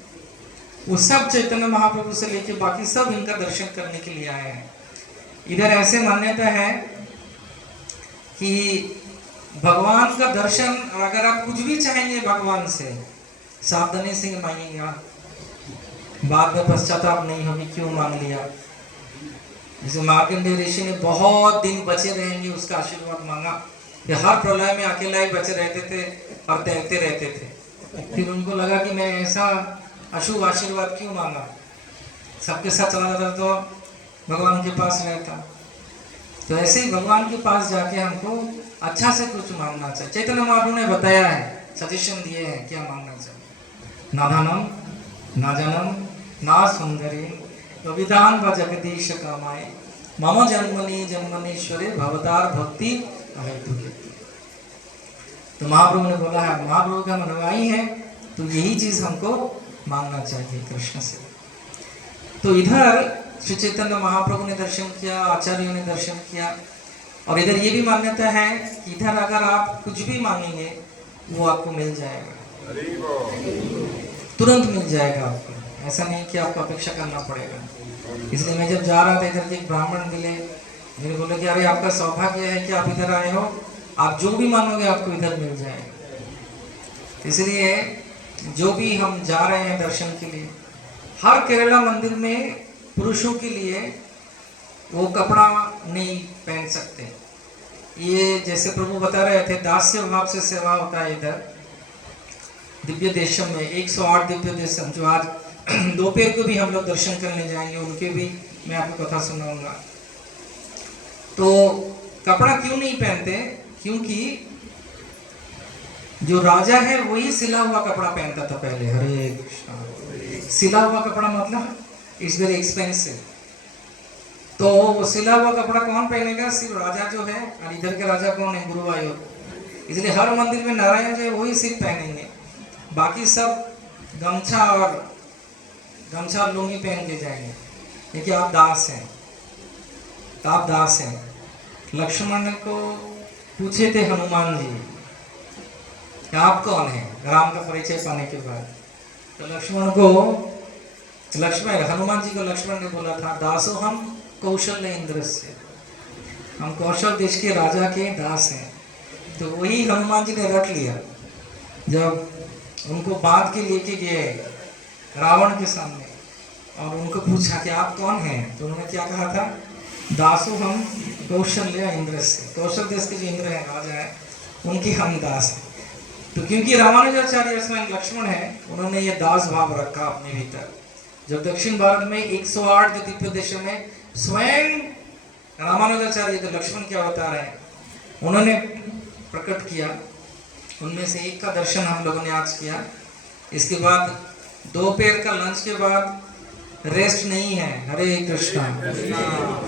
वो सब चैतन्य महाप्रभु से लेके बाकी सब इनका दर्शन करने के लिए आए हैं। इधर ऐसे मान्यता है कि भगवान का दर्शन, अगर आप कुछ भी चाहेंगे भगवान से, सावधानी से मांगेंगे, बाद में पश्चाताप नहीं होगी क्यों मांग लिया। जैसे मार्कंडेय ऋषि ने बहुत दिन बचे रहेंगे उसका आशीर्वाद मांगा, फिर हर प्रलय में अकेला ही बचे रहते थे और तैरते रहते थे। फिर उनको लगा कि मैं ऐसा अशुभ आशीर्वाद क्यों मांगा, सबके साथ चला जाता तो भगवान के पास रहता। तो ऐसे ही भगवान के पास जाके हमको अच्छा से कुछ मांगना चाहिए। चैतन्य महाप्रभु ने बताया है, सजेशन दिए हैं क्या मांगना चाहिए। नाधानम ना जनम ना सुंदरी विधान व जगदीश कामाए मम जन्मनि जन्मनीश्वरे भवतार भक्ति अहेतु। तो महाप्रभु ने बोला है, महाप्रभु का अनुयायी है तो यही चीज हमको मांगना चाहिए कृष्ण से। तो इधर श्री चैतन्य महाप्रभु ने दर्शन किया, आचार्यों ने दर्शन किया। और इधर ये भी मान्यता है कि इधर अगर आप कुछ भी मांगेंगे वो आपको मिल जाएगा, तुरंत मिल जाएगा आपको। ऐसा नहीं कि आपको अपेक्षा करना पड़ेगा। इसलिए मैं जब जा रहा था इधर के एक ब्राह्मण मिले, मेरे बोले कि अरे आपका सौभाग्य है कि आप इधर आए हो, आप जो भी मांगोगे आपको इधर मिल जाएगा। इसलिए जो भी हम जा रहे हैं दर्शन के लिए, हर केरला मंदिर में पुरुषों के लिए वो कपड़ा नहीं पहन सकते। ये जैसे प्रभु बता रहे थे, दास्य भाव से सेवा होता है इधर दिव्य देशम में। 108 दिव्य देशम जो आज दोपहर को भी हम लोग दर्शन करने जाएंगे, उनके भी मैं आपको कथा सुनाऊंगा। तो कपड़ा क्यों नहीं पहनते? क्योंकि जो राजा है वही सिला हुआ कपड़ा पहनता था पहले। हरे कृष्णा। सिला हुआ कपड़ा मतलब इट्स वेरी एक्सपेंसिव। तो वो सिला हुआ कपड़ा कौन पहनेगा? सिर्फ राजा जो है। और इधर के राजा कौन है? गुरुवायूर। इसलिए हर मंदिर में नारायण जो है वही सिर्फ पहनेंगे, बाकी सब गमछा और लुंगी पहन के जाएंगे, क्योंकि आप दास हैं, तो आप दास हैं। लक्ष्मण को पूछे थे हनुमान जी कि आप कौन हैं, राम का परिचय पाने के बाद। तो हनुमान जी को लक्ष्मण ने बोला था, दासो हम कौशल्य इंद्र से, हम कौशल देश के राजा के दास हैं। तो वही हनुमान जी ने रट लिया। जब उनको बांध के लेके गए रावण के सामने और उनको पूछा कि आप कौन हैं, तो उन्होंने क्या कहा था, दासो हम कौशल्य इंद्र से, कौशल देश के जो इंद्र है, राजा है, उनकी हम दास हैं। तो क्योंकि रामानुजाचार्य स्वयं लक्ष्मण है, उन्होंने ये दास भाव रखा अपने भीतर। जब दक्षिण भारत में 108 जो दिव्य देशों में स्वयं रामानुजाचार्य जो लक्ष्मण के अवतार हैं, उन्होंने प्रकट किया, उनमें से एक का दर्शन हम लोगों ने आज किया। इसके बाद दोपहर का लंच के बाद रेस्ट नहीं है। हरे कृष्णा।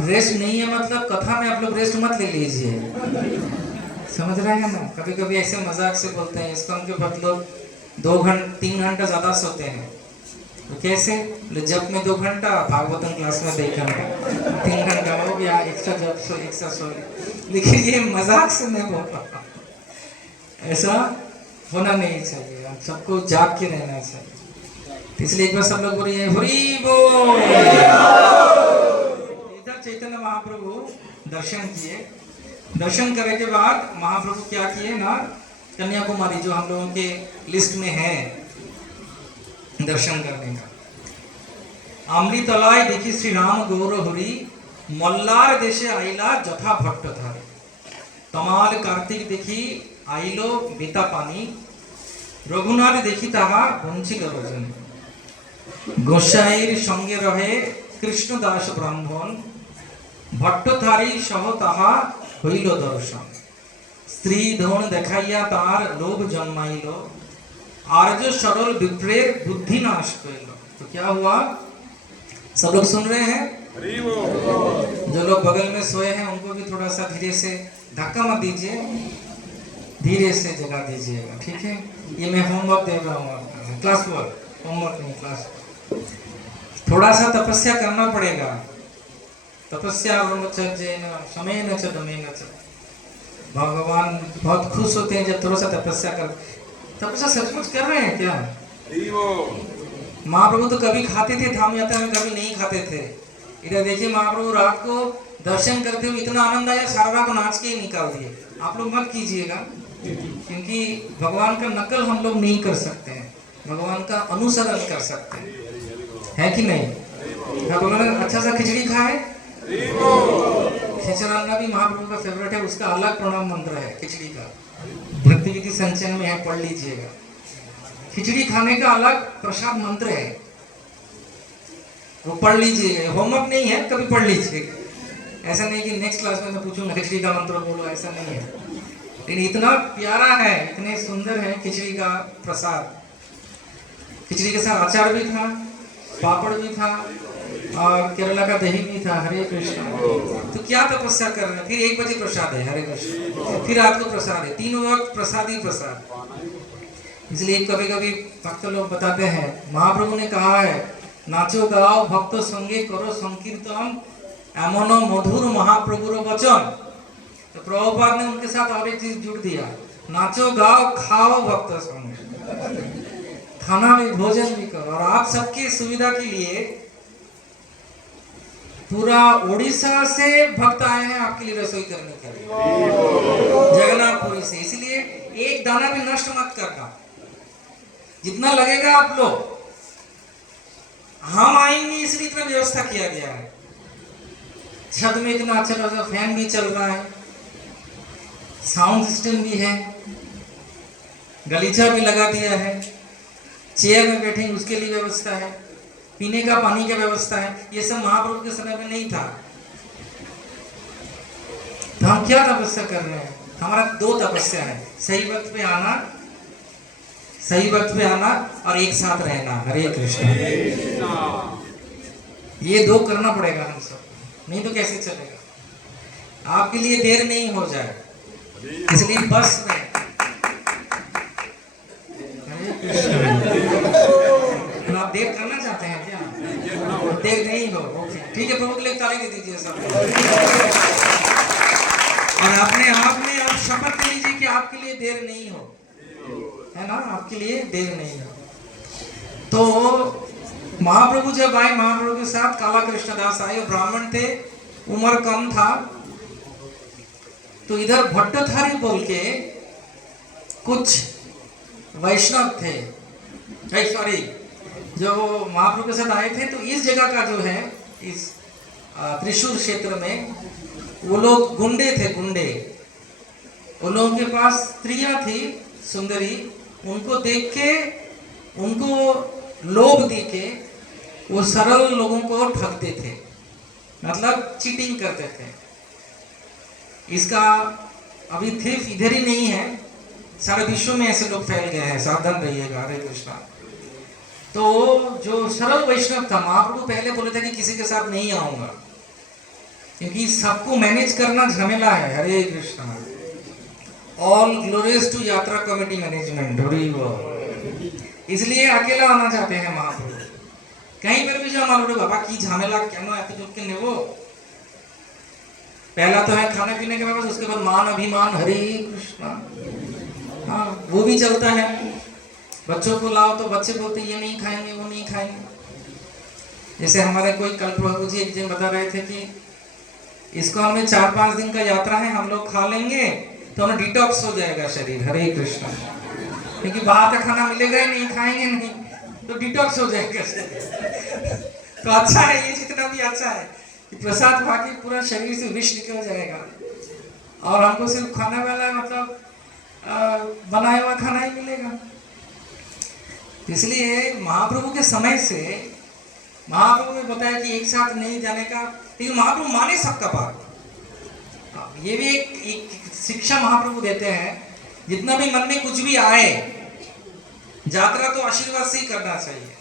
रेस्ट नहीं है मतलब कथा में आप लोग रेस्ट मत ले लीजिए, समझ रहे हैं ना। कभी कभी ऐसे मजाक से बोलते हैं, इसको उनके मतलब 2-3 घंटा ज्यादा सोते हैं। तो कैसे, जब में 2 घंटा, भागवतम क्लास में 1 घंटा, 3 घंटा हो गया, एक्स्ट्रा जब सो एक्स्ट्रा सो। लेकिन ये मजाक से नहीं बोल रहा, ऐसा होना नहीं चाहिए, सबको जाग के रहना चाहिए। इसलिए एक बार सब लोग बोलिए हरि बोल। इधर चैतन्य महाप्रभु दर्शन किए, दर्शन करने के बाद महाप्रभु क्या किए ना, कन्याकुमारी जो हम लोगों के लिस्ट में है दर्शन करने का। अमृतलाय देखी श्री राम गौर हरि, मल्लार देशे आइला जथा भट्ट धारे, तमाल कार्तिक देखी आइलो बेता पानी, रघुनाथ देखी ताहा बंचिल रजन, गोसाईर संगे रहे कृष्णदास ब्राह्मण, भट्टधारी सह ताहा हইল दर्शन, स्त्री धन देखाइया तार लोभ जन्माइल, आर्य सरल विप्रेर बुद्धि नाश कइल। तो क्या हुआ, सब लोग सुन रहे हैं? जो लोग बगल में सोए हैं उनको भी थोड़ा सा धीरे से धक्का मत दीजिए, धीरे से जगा दीजिएगा, ठीक है। ये मैं होमवर्क दे रहा हूँ आपका, क्लास वर्क, होमवर्क नहीं, क्लास वर्क। थोड़ा सा तपस्या करना पड़ेगा। तपस्या समय न च दमे न च। भगवान बहुत खुश होते हैं जब थोड़ा सा तपस्या कर। तपस्या सचमुच कर रहे हैं क्या? महाप्रभु तो कभी खाते थे धाम यात्रा में, कभी नहीं खाते थे। इधर देखिए महाप्रभु रात को दर्शन करते हुए इतना आनंद आया, सारा रात नाच के ही निकाल दिए। आप लोग मत कीजिएगा, क्योंकि भगवान का नकल हम लोग नहीं कर सकते हैं, भगवान का अनुसरण कर सकते हैं, है कि नहीं? भगवान अच्छा सा खिचड़ी खाए, खिचड़ाना भी महाप्रभु का फेवरेट है, उसका अलग प्रणाम मंत्र है खिचड़ी का, भक्ति विधि संचयन में है, पढ़ लीजिएगा। खिचड़ी खाने का अलग प्रसाद मंत्र है, वो पढ़ लीजिएगा। होमवर्क नहीं है, कभी पढ़ लीजिएगा। ऐसा नहीं कि नेक्स्ट क्लास में मैं पूछूंगा खिचड़ी का मंत्र बोलो, ऐसा नहीं है। लेकिन इतना प्यारा है, इतने सुंदर है खिचड़ी का प्रसाद। खिचड़ी के साथ अचार भी था, पापड़ भी था और केरला का दही भी था। हरे कृष्ण। तो क्या तपस्या कर रहे हैं? फिर 1 बजे प्रसाद है, हरे कृष्ण, फिर रात को प्रसाद है, 3 वक्त प्रसाद ही प्रसाद। इसलिए कभी कभी भक्त लोग बताते हैं, महाप्रभु ने कहा है, नाचो गाओ भक्त संगे करो संकीर्तन, एमन मधुर महाप्रभुर वचन। तो प्रभुपाद ने उनके साथ और एक चीज जुड़ दिया, नाचो गाओ खाओ भक्त संगे, खाना भी भोजन भी करो। और आप सबकी सुविधा के लिए पूरा उड़ीसा से भक्त आए हैं आपके लिए रसोई करने के लिए, जगन्नाथपुरी से। इसलिए एक दाना भी नष्ट मत करना, जितना लगेगा आप लोग। हम आएंगे इसलिए इतना व्यवस्था किया गया है। छत में इतना अच्छा खासा फैन भी चल रहा है, साउंड सिस्टम भी है, गलीचा भी लगा दिया है, चेयर में बैठेंगे उसके लिए व्यवस्था है, पीने का पानी की व्यवस्था है। ये सब महाप्रभु के समय में नहीं था। तो हम क्या तपस्या कर रहे हैं? हमारा 2 तपस्या है, सही वक्त पे आना, सही वक्त पे आना और एक साथ रहना। हरे कृष्ण। ये 2 करना पड़ेगा हम सब, नहीं तो कैसे चलेगा? आपके लिए देर नहीं हो जाए, इसलिए बस में। हरे कृष्ण। देर करना चाहते हैं क्या? देर नहीं हो, ओके ठीक है, प्रभु के लिए ताली दे दीजिए सब। और अपने आप में आप शपथ ले लीजिए कि आपके लिए देर नहीं हो, है ना, आपके लिए देर नहीं हो। तो महाप्रभु जब आए, महाप्रभु के साथ काला कृष्णदास आए, ब्राह्मण थे, उम्र कम था। तो इधर भट्टथारी बोल के कुछ वैष्णव थे, सॉरी, जो महाप्रभु के साथ आए थे। तो इस जगह का जो है, इस त्रिशूर क्षेत्र में वो लोग गुंडे थे, गुंडे। उन लोगों के पास स्त्रियां थी सुंदरी, उनको देख के, उनको लोभ दे के वो सरल लोगों को ठगते थे, मतलब चीटिंग करते थे। इसका अभी थीफ इधर ही नहीं है, सारे विश्व में ऐसे लोग फैल गए हैं, सावधान रहिएगा। हरे कृष्णा। तो जो सरल वैष्णव था, महाप्रभु पहले बोले थे कि किसी के साथ नहीं आऊंगा, क्योंकि सबको मैनेज करना झमेला है। हरे कृष्णा। ऑल ग्लोरीज टू यात्रा कमेटी मैनेजमेंट, इसलिए अकेला आना चाहते हैं महाप्रभु। कहीं पर भी जाओ, महाप्रभु बाबा की झमेला क्या वो, पहला तो है खाने पीने के बाद, उसके बाद मान अभिमान, हरे कृष्णा, हाँ वो भी चलता है। बच्चों को लाओ तो बच्चे बोलते ये नहीं खाएंगे, वो नहीं खाएंगे। जैसे हमारे कोई कल प्रभु जी एक दिन बता रहे थे कि इसको हमें 4-5 दिन का यात्रा है, हम लोग खा लेंगे तो हमें डिटॉक्स हो जाएगा शरीर। हरे कृष्णा। क्योंकि बाहर का खाना मिलेगा ही नहीं, खाएंगे नहीं तो डिटॉक्स हो जाएगा शरीर। तो अच्छा है ये, जितना भी अच्छा है कि प्रसाद खा के पूरा शरीर से विष निकल जाएगा, और हमको सिर्फ खाने वाला मतलब बनाया हुआ खाना ही मिलेगा। इसलिए महाप्रभु के समय से महाप्रभु ने बताया कि एक साथ नहीं जाने का, लेकिन महाप्रभु माने सबका बात। ये भी एक शिक्षा महाप्रभु देते हैं, जितना भी मन में कुछ भी आए, यात्रा तो आशीर्वाद से ही करना चाहिए।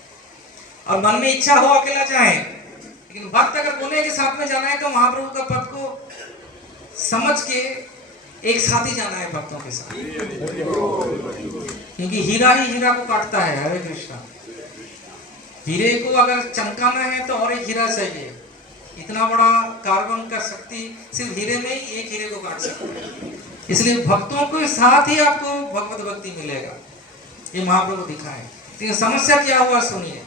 और मन में इच्छा हो अकेला जाए, लेकिन भक्त अगर बोले कि साथ में जाना है तो महाप्रभु का पद को समझ के एक साथ ही जाना है भक्तों के साथ, क्योंकि हीरा ही हीरा को काटता है। हरे कृष्णा। हीरे को अगर चमकाना है तो और एक हीरा चाहिए। इतना बड़ा कार्बन का शक्ति सिर्फ हीरे में ही एक हीरे को काट सकता है। इसलिए भक्तों के साथ ही आपको भगवत भक्ति मिलेगा, ये महाप्रभु दिखाए। लेकिन समस्या क्या हुआ सुनिए।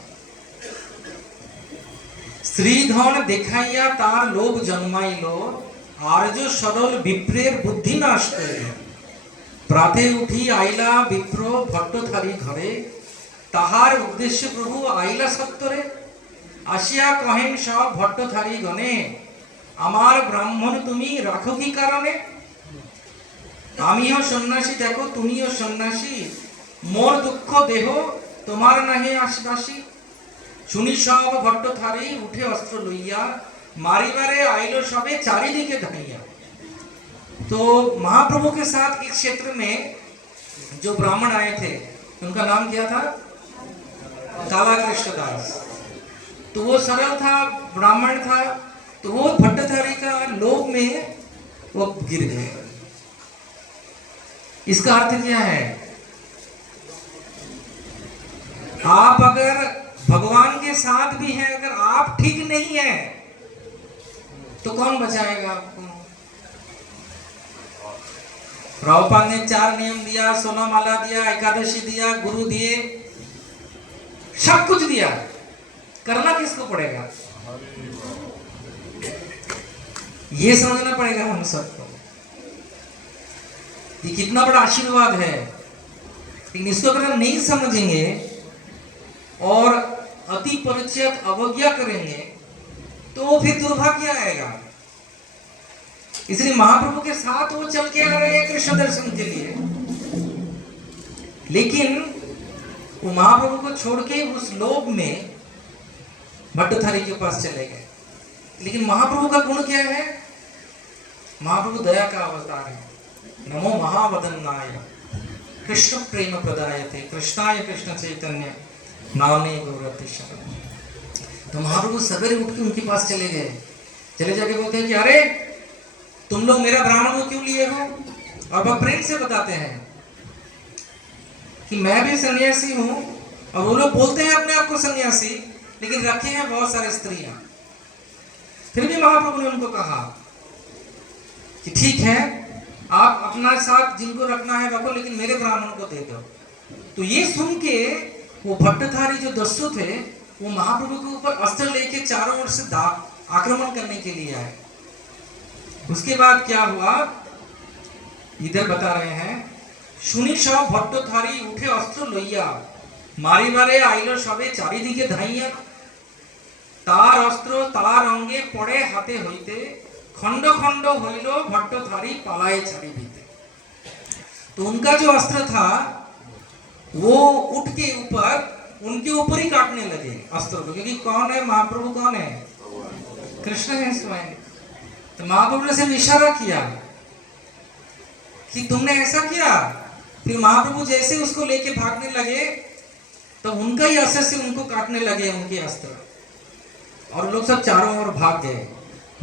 श्रीधन देखाइया तार लोभ जन्माइलो, आर्य सरल विप्रेर बुद्धि नाश करे। प्राते उठी आइला विप्र भट्टथारी घरे, ताहार उद्देश्य प्रभु आइला सत्तरे। आसिया कहेन सब भट्टथारी गणे, आमार ब्राह्मण तुमी राखो की कारणे। आमिও सन्यासी देखो तुमिও सन्यासी, मोर दुख देह तुम्हार नाहि आशबासी। শুনি সব ভট্টথারি উঠে অস্ত্র লইয়া, मारिबारे आइलो सबे चारिदिके धाइया। तो महाप्रभु के साथ इस क्षेत्र में जो ब्राह्मण आए थे, उनका नाम क्या था? काला कृष्णदास। तो वो सरल था, ब्राह्मण था, तो वो भट्टथारी का लोभ में वो गिर गए। इसका अर्थ क्या है? आप अगर भगवान के साथ भी हैं, अगर आप ठीक नहीं है तो कौन बचाएगा आपको? प्रभुपाद ने 4 नियम दिया, 16 माला दिया, एकादशी दिया, गुरु दिए, सब कुछ दिया, करना किसको पड़ेगा? ये समझना पड़ेगा हम सबको, ये कितना बड़ा आशीर्वाद है। लेकिन इसको अगर हम नहीं समझेंगे और अति परिचय अवज्ञा करेंगे तो फिर दुर्भाग्य आएगा। इसलिए महाप्रभु के साथ वो चल के आ रहे हैं कृष्ण दर्शन के लिए, लेकिन वो महाप्रभु को छोड़ के उस लोभ में भट्टथारी के पास चले गए। लेकिन महाप्रभु का गुण क्या है? महाप्रभु दया का अवतार है। नमो महावदन्नाय कृष्ण प्रेम प्रदायते, कृष्णाय कृष्ण चैतन्य नामे गौरतिशरण। तो महाप्रभु सवेरे उठ के उनके पास चले गए, चले जाके बोलते हैं कि अरे तुम लोग मेरा ब्राह्मण को क्यों लिए हो? और वह प्रेम से बताते हैं कि मैं भी सन्यासी हूं और वो लोग बोलते हैं अपने आप को सन्यासी, लेकिन रखे हैं बहुत सारे स्त्रियां। फिर भी महाप्रभु ने उनको कहा कि ठीक है, आप अपना साथ जिनको रखना है रखो, लेकिन मेरे ब्राह्मण को दे दो। तो ये सुन के वो भट्टधारी जो दस्यु थे, वो महाप्रभु के ऊपर अस्त्र लेके चारों ओर से आक्रमण करने के लिए आए। उसके बाद क्या हुआ, इधर बता रहे हैं, শুনি সব ভট্টধারী উঠে অস্ত্র লইয়া মারিবারে আইল সবে চারিদিকে ধাইয়া, তার অস্ত্র তার অঙ্গে পড়ে হাতে হইতে खंड खंड হইল भट्टधारी पालाए चारिदिके। तो उनका जो अस्त्र था वो उठ के ऊपर उनके ऊपर ही काटने लगे अस्त्र को, क्योंकि कौन है महाप्रभु, कौन है, कृष्ण है स्वयं। तो महाप्रभु ने सिर्फ इशारा किया कि तुमने ऐसा किया। फिर महाप्रभु जैसे उसको लेके भागने लगे तो उनका ही अस्त्र से उनको काटने लगे उनके अस्त्र, और लोग सब चारों ओर भाग गए।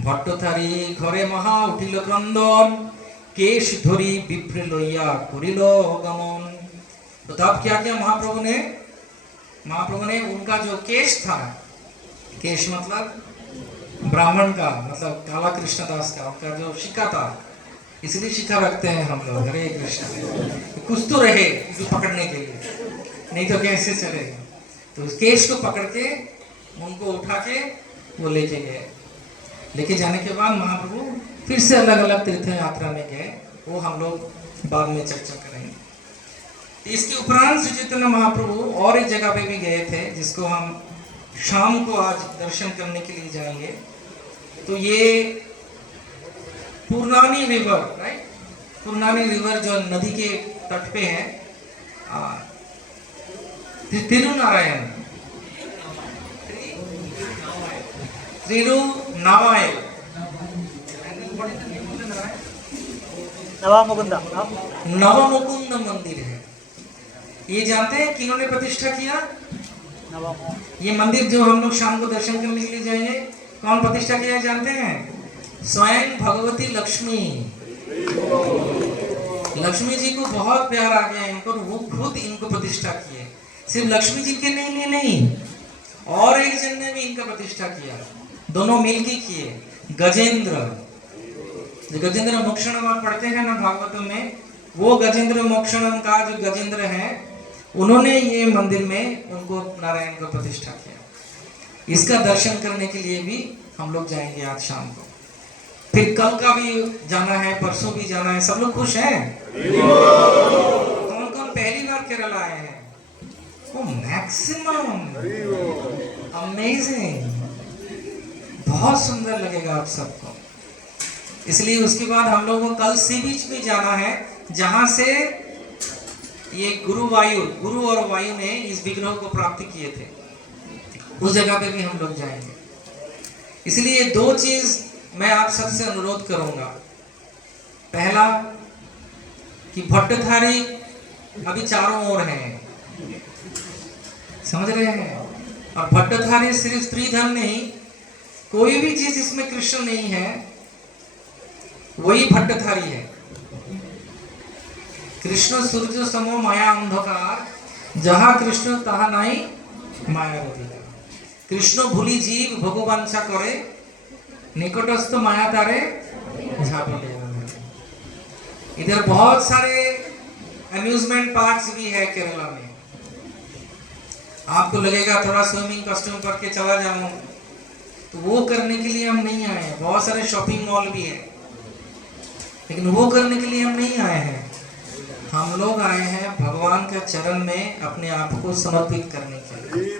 भट्टधारी घरे महा उठिल क्रंदन, केश धरी विप्रे लइया करिल गमन। तो तब क्या किया महाप्रभु ने उनका जो केश था, केश मतलब ब्राह्मण का, मतलब काला कृष्णदास का, उनका जो शिखा था, इसलिए शिखा रखते हैं हम लोग, हरे कृष्ण, कुछ तो रहे जो पकड़ने के लिए, नहीं तो कैसे चलेगा। तो उस केश को पकड़ के उनको उठा के वो लेके गए। लेके जाने के बाद महाप्रभु फिर से अलग अलग तीर्थ यात्रा में गए, वो हम लोग बाद में चर्चा करेंगे। इसके उपरांत श्री चैतन्य महाप्रभु और एक जगह पे भी गए थे, जिसको हम शाम को आज दर्शन करने के लिए जाएंगे। तो ये पूर्णानी रिवर, राइट, पूर्णानी रिवर जो नदी के तट पे है, तिरुनारायण, तिरुनावायल, नवमुकुंद मंदिर है। ये जानते हैं किन्होंने प्रतिष्ठा किया? ये मंदिर जो हम लोग शाम को दर्शन करने के लिए जाएंगे, कौन प्रतिष्ठा किया है जानते हैं? स्वयं भगवती लक्ष्मी। लक्ष्मी जी को बहुत प्यार आ गया इनको, वो खुद इनको प्रतिष्ठा किए। सिर्फ लक्ष्मी जी के नहीं, और एक जन ने भी इनका प्रतिष्ठा किया, दोनों मिलके किए। गजेंद्र, जो गजेंद्र मोक्षणम आप पढ़ते हैं ना भागवतम में, वो गजेंद्र मोक्षणम का जो गजेंद्र है, उन्होंने ये मंदिर में उनको नारायण को प्रतिष्ठा किया। इसका दर्शन करने के लिए भी हम लोग जाएंगे आज शाम को। फिर कल का भी जाना है, परसों भी जाना है। सब लोग खुश हैं? कौन कौन पहली बार केरल आए हैं? ओ मैक्सिमम, अमेजिंग, बहुत सुंदर लगेगा आप सबको। इसलिए उसके बाद हम लोगों को कल सी बीच भी जाना है, जहां से ये गुरु और वायु ने इस विग्रह को प्राप्त किए थे, उस जगह पे भी हम लोग जाएंगे। इसलिए दो चीज मैं आप सबसे अनुरोध करूंगा। पहला कि भट्टधारी अभी चारों ओर हैं, समझ रहे हैं, और भट्टधारी सिर्फ स्त्री धर्म नहीं, कोई भी चीज इसमें कृष्ण नहीं है, वही भट्टधारी है। कृष्ण सूर्य समो माया अंधकार, जहां कृष्ण तहा नहीं माया अधिकार। कृष्ण भूली जीव भगवांछा करे, निकटस्थ माया तारे झापटे। इधर बहुत सारे अम्यूजमेंट पार्क्स भी है केरला में। आपको लगेगा थोड़ा स्विमिंग कॉस्ट्यूम करके चला जाऊं, तो वो करने के लिए हम नहीं आए हैं। बहुत सारे शॉपिंग मॉल भी है, लेकिन वो करने के लिए हम नहीं आए हैं। हम लोग आए हैं भगवान के चरण में अपने आप को समर्पित करने के लिए।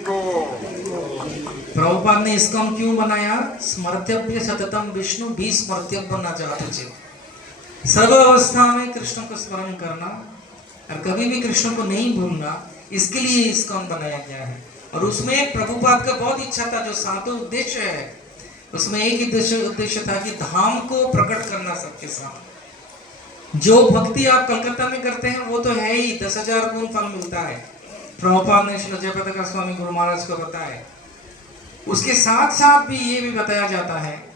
प्रभुपाद ने इसकॉन क्यों बनाया? स्मर्त्यव्य सततम विष्णु भी स्मर्त्यव्य न जात चित। सर्व अवस्था में कृष्ण को स्मरण करना और कभी भी कृष्ण को नहीं भूलना, इसके लिए इसकॉन बनाया गया है। और उसमें प्रभुपाद का बहुत इच्छा था, जो सातों उद्देश्य है उसमें एक ही उद्देश्य था कि धाम को प्रकट करना सबके सामने। जो भक्ति आप कलकत्ता में करते हैं वो तो है ही, 10,000 गुण फल मिलता है। प्रभुपाद ने श्री जयप्रकाश स्वामी गुरु महाराज को बताया। उसके साथ साथ भी ये भी बताया जाता है,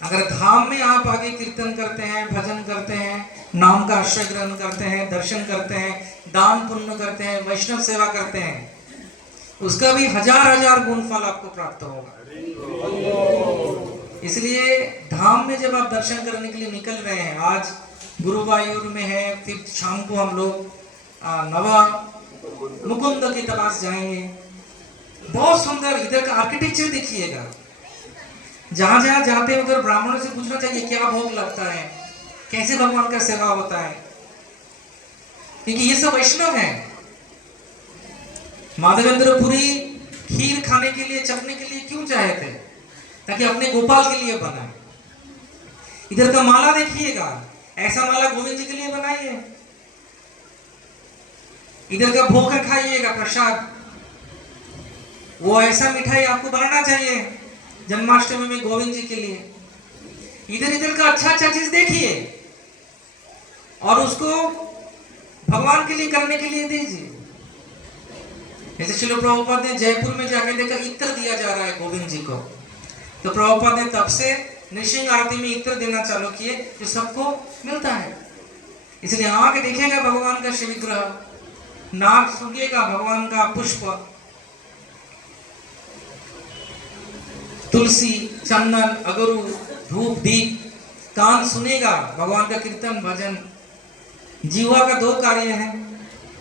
अगर धाम में आप आगे कीर्तन करते हैं, भजन करते हैं, नाम का आश्रय ग्रहण करते हैं, दर्शन करते हैं, दान पुण्य करते हैं, वैष्णव सेवा करते हैं, उसका भी हजार हजार गुण फल आपको प्राप्त होगा। इसलिए धाम में जब आप दर्शन करने के लिए निकल रहे हैं, आज गुरुवायूर में है, फिर शाम को हम लोग नवा मुकुंद के पास जाएंगे। बहुत सुंदर इधर का आर्किटेक्चर देखिएगा। जहां जहां जाते हैं उधर ब्राह्मणों से पूछना चाहिए क्या भोग लगता है, कैसे भगवान का सेवा होता है, क्योंकि ये सब वैष्णव है। माधवेंद्रपुरी खीर खाने के लिए, चखने के लिए क्यों चाहे थे? ताकि अपने गोपाल के लिए बनाए। इधर का माला देखिएगा, ऐसा माला गोविंद जी के लिए बनाइए। इधर का भोग खाइएगा, प्रसाद, वो ऐसा मिठाई आपको बनाना चाहिए जन्माष्टमी में गोविंद जी के लिए। इधर इधर का अच्छा अच्छा चीज देखिए और उसको भगवान के लिए करने के लिए दीजिए। जैसे श्रील प्रभुपाद ने जयपुर में जाके देखा इत्र दिया जा रहा है गोविंद जी को, तो प्रभुपाद ने तब से नृसिंह आरती में इत्र देना चालू किए, जो सबको मिलता है। इसलिए आके देखेगा भगवान का शिव विग्रह, नाक सूंघेगा भगवान का पुष्प, तुलसी, चंदन, अगरू, धूप, दीप, कान सुनेगा भगवान का कीर्तन भजन। जीवा का दो कार्य है।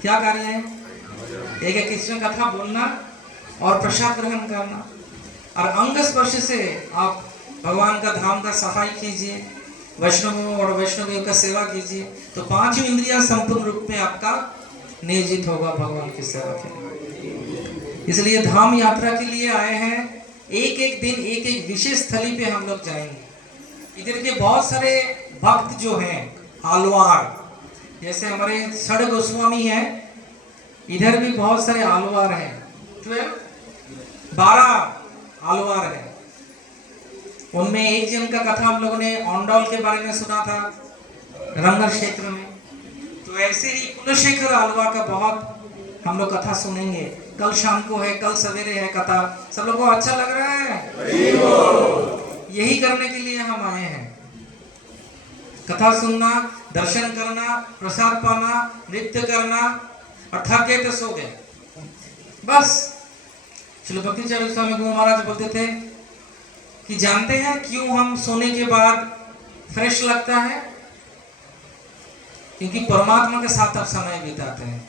क्या कार्य है? एक है कृष्ण कथा बोलना और प्रसाद ग्रहण करना, और अंग स्पर्श से आप भगवान का धाम का सफाई कीजिए, वैष्णवों और वैष्णवियों का सेवा कीजिए, तो पांचों इंद्रियां संपूर्ण रूप में आपका नियोजित होगा भगवान की सेवा के लिए। इसलिए धाम यात्रा के लिए आए हैं, एक एक दिन एक एक विशेष स्थली पे हम लोग जाएंगे। इधर के बहुत सारे भक्त जो हैं आलवार, जैसे हमारे षड गोस्वामी हैं, इधर भी बहुत सारे आलवार हैं, 12 आलवार हैं। उनमें एक जन का कथा हम लोगों ने औंडौल के बारे में सुना था, रंगर क्षेत्र में। तो ऐसे ही कुलशेखर आलवार का बहुत हम लोग कथा सुनेंगे। कल शाम को है, कल सवेरे है कथा। सब लोगों को अच्छा लग रहा है? यही करने के लिए हम आए हैं, कथा सुनना, दर्शन करना, प्रसाद पाना, नृत्य करना, और थके तो सो गए बस। श्री भक्ति चरण स्वामी गुरु महाराज बोलते थे कि जानते हैं क्यों हम सोने के बाद फ्रेश लगता है? क्योंकि परमात्मा के साथ आप समय बिताते हैं,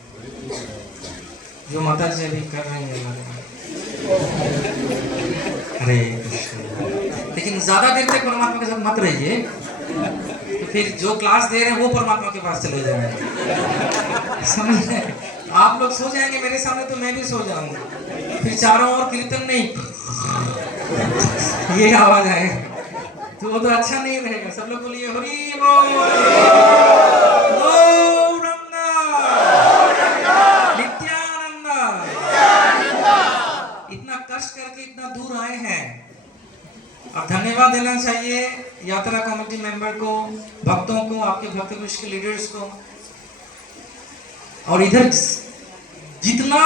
जो माता जी अभी कर रही है हरे कृष्ण। लेकिन ज्यादा देर तक परमात्मा के साथ मत रहिए, तो फिर जो क्लास दे रहे हैं वो परमात्मा के पास चले जाएंगे। समझ रहे? आप लोग सो जाएंगे मेरे सामने तो मैं भी सो जाऊंगा, फिर चारों ओर कीर्तन नहीं ये आवाज आएगा, तो वो तो अच्छा नहीं रहेगा। सब लोग बोलिए हरि बोल। कष्ट करके इतना दूर आए हैं, और धन्यवाद देना चाहिए यात्रा कमेटी मेंबर को, भक्तों को, आपके भक्ति विश्व के लीडर्स को। और इधर जितना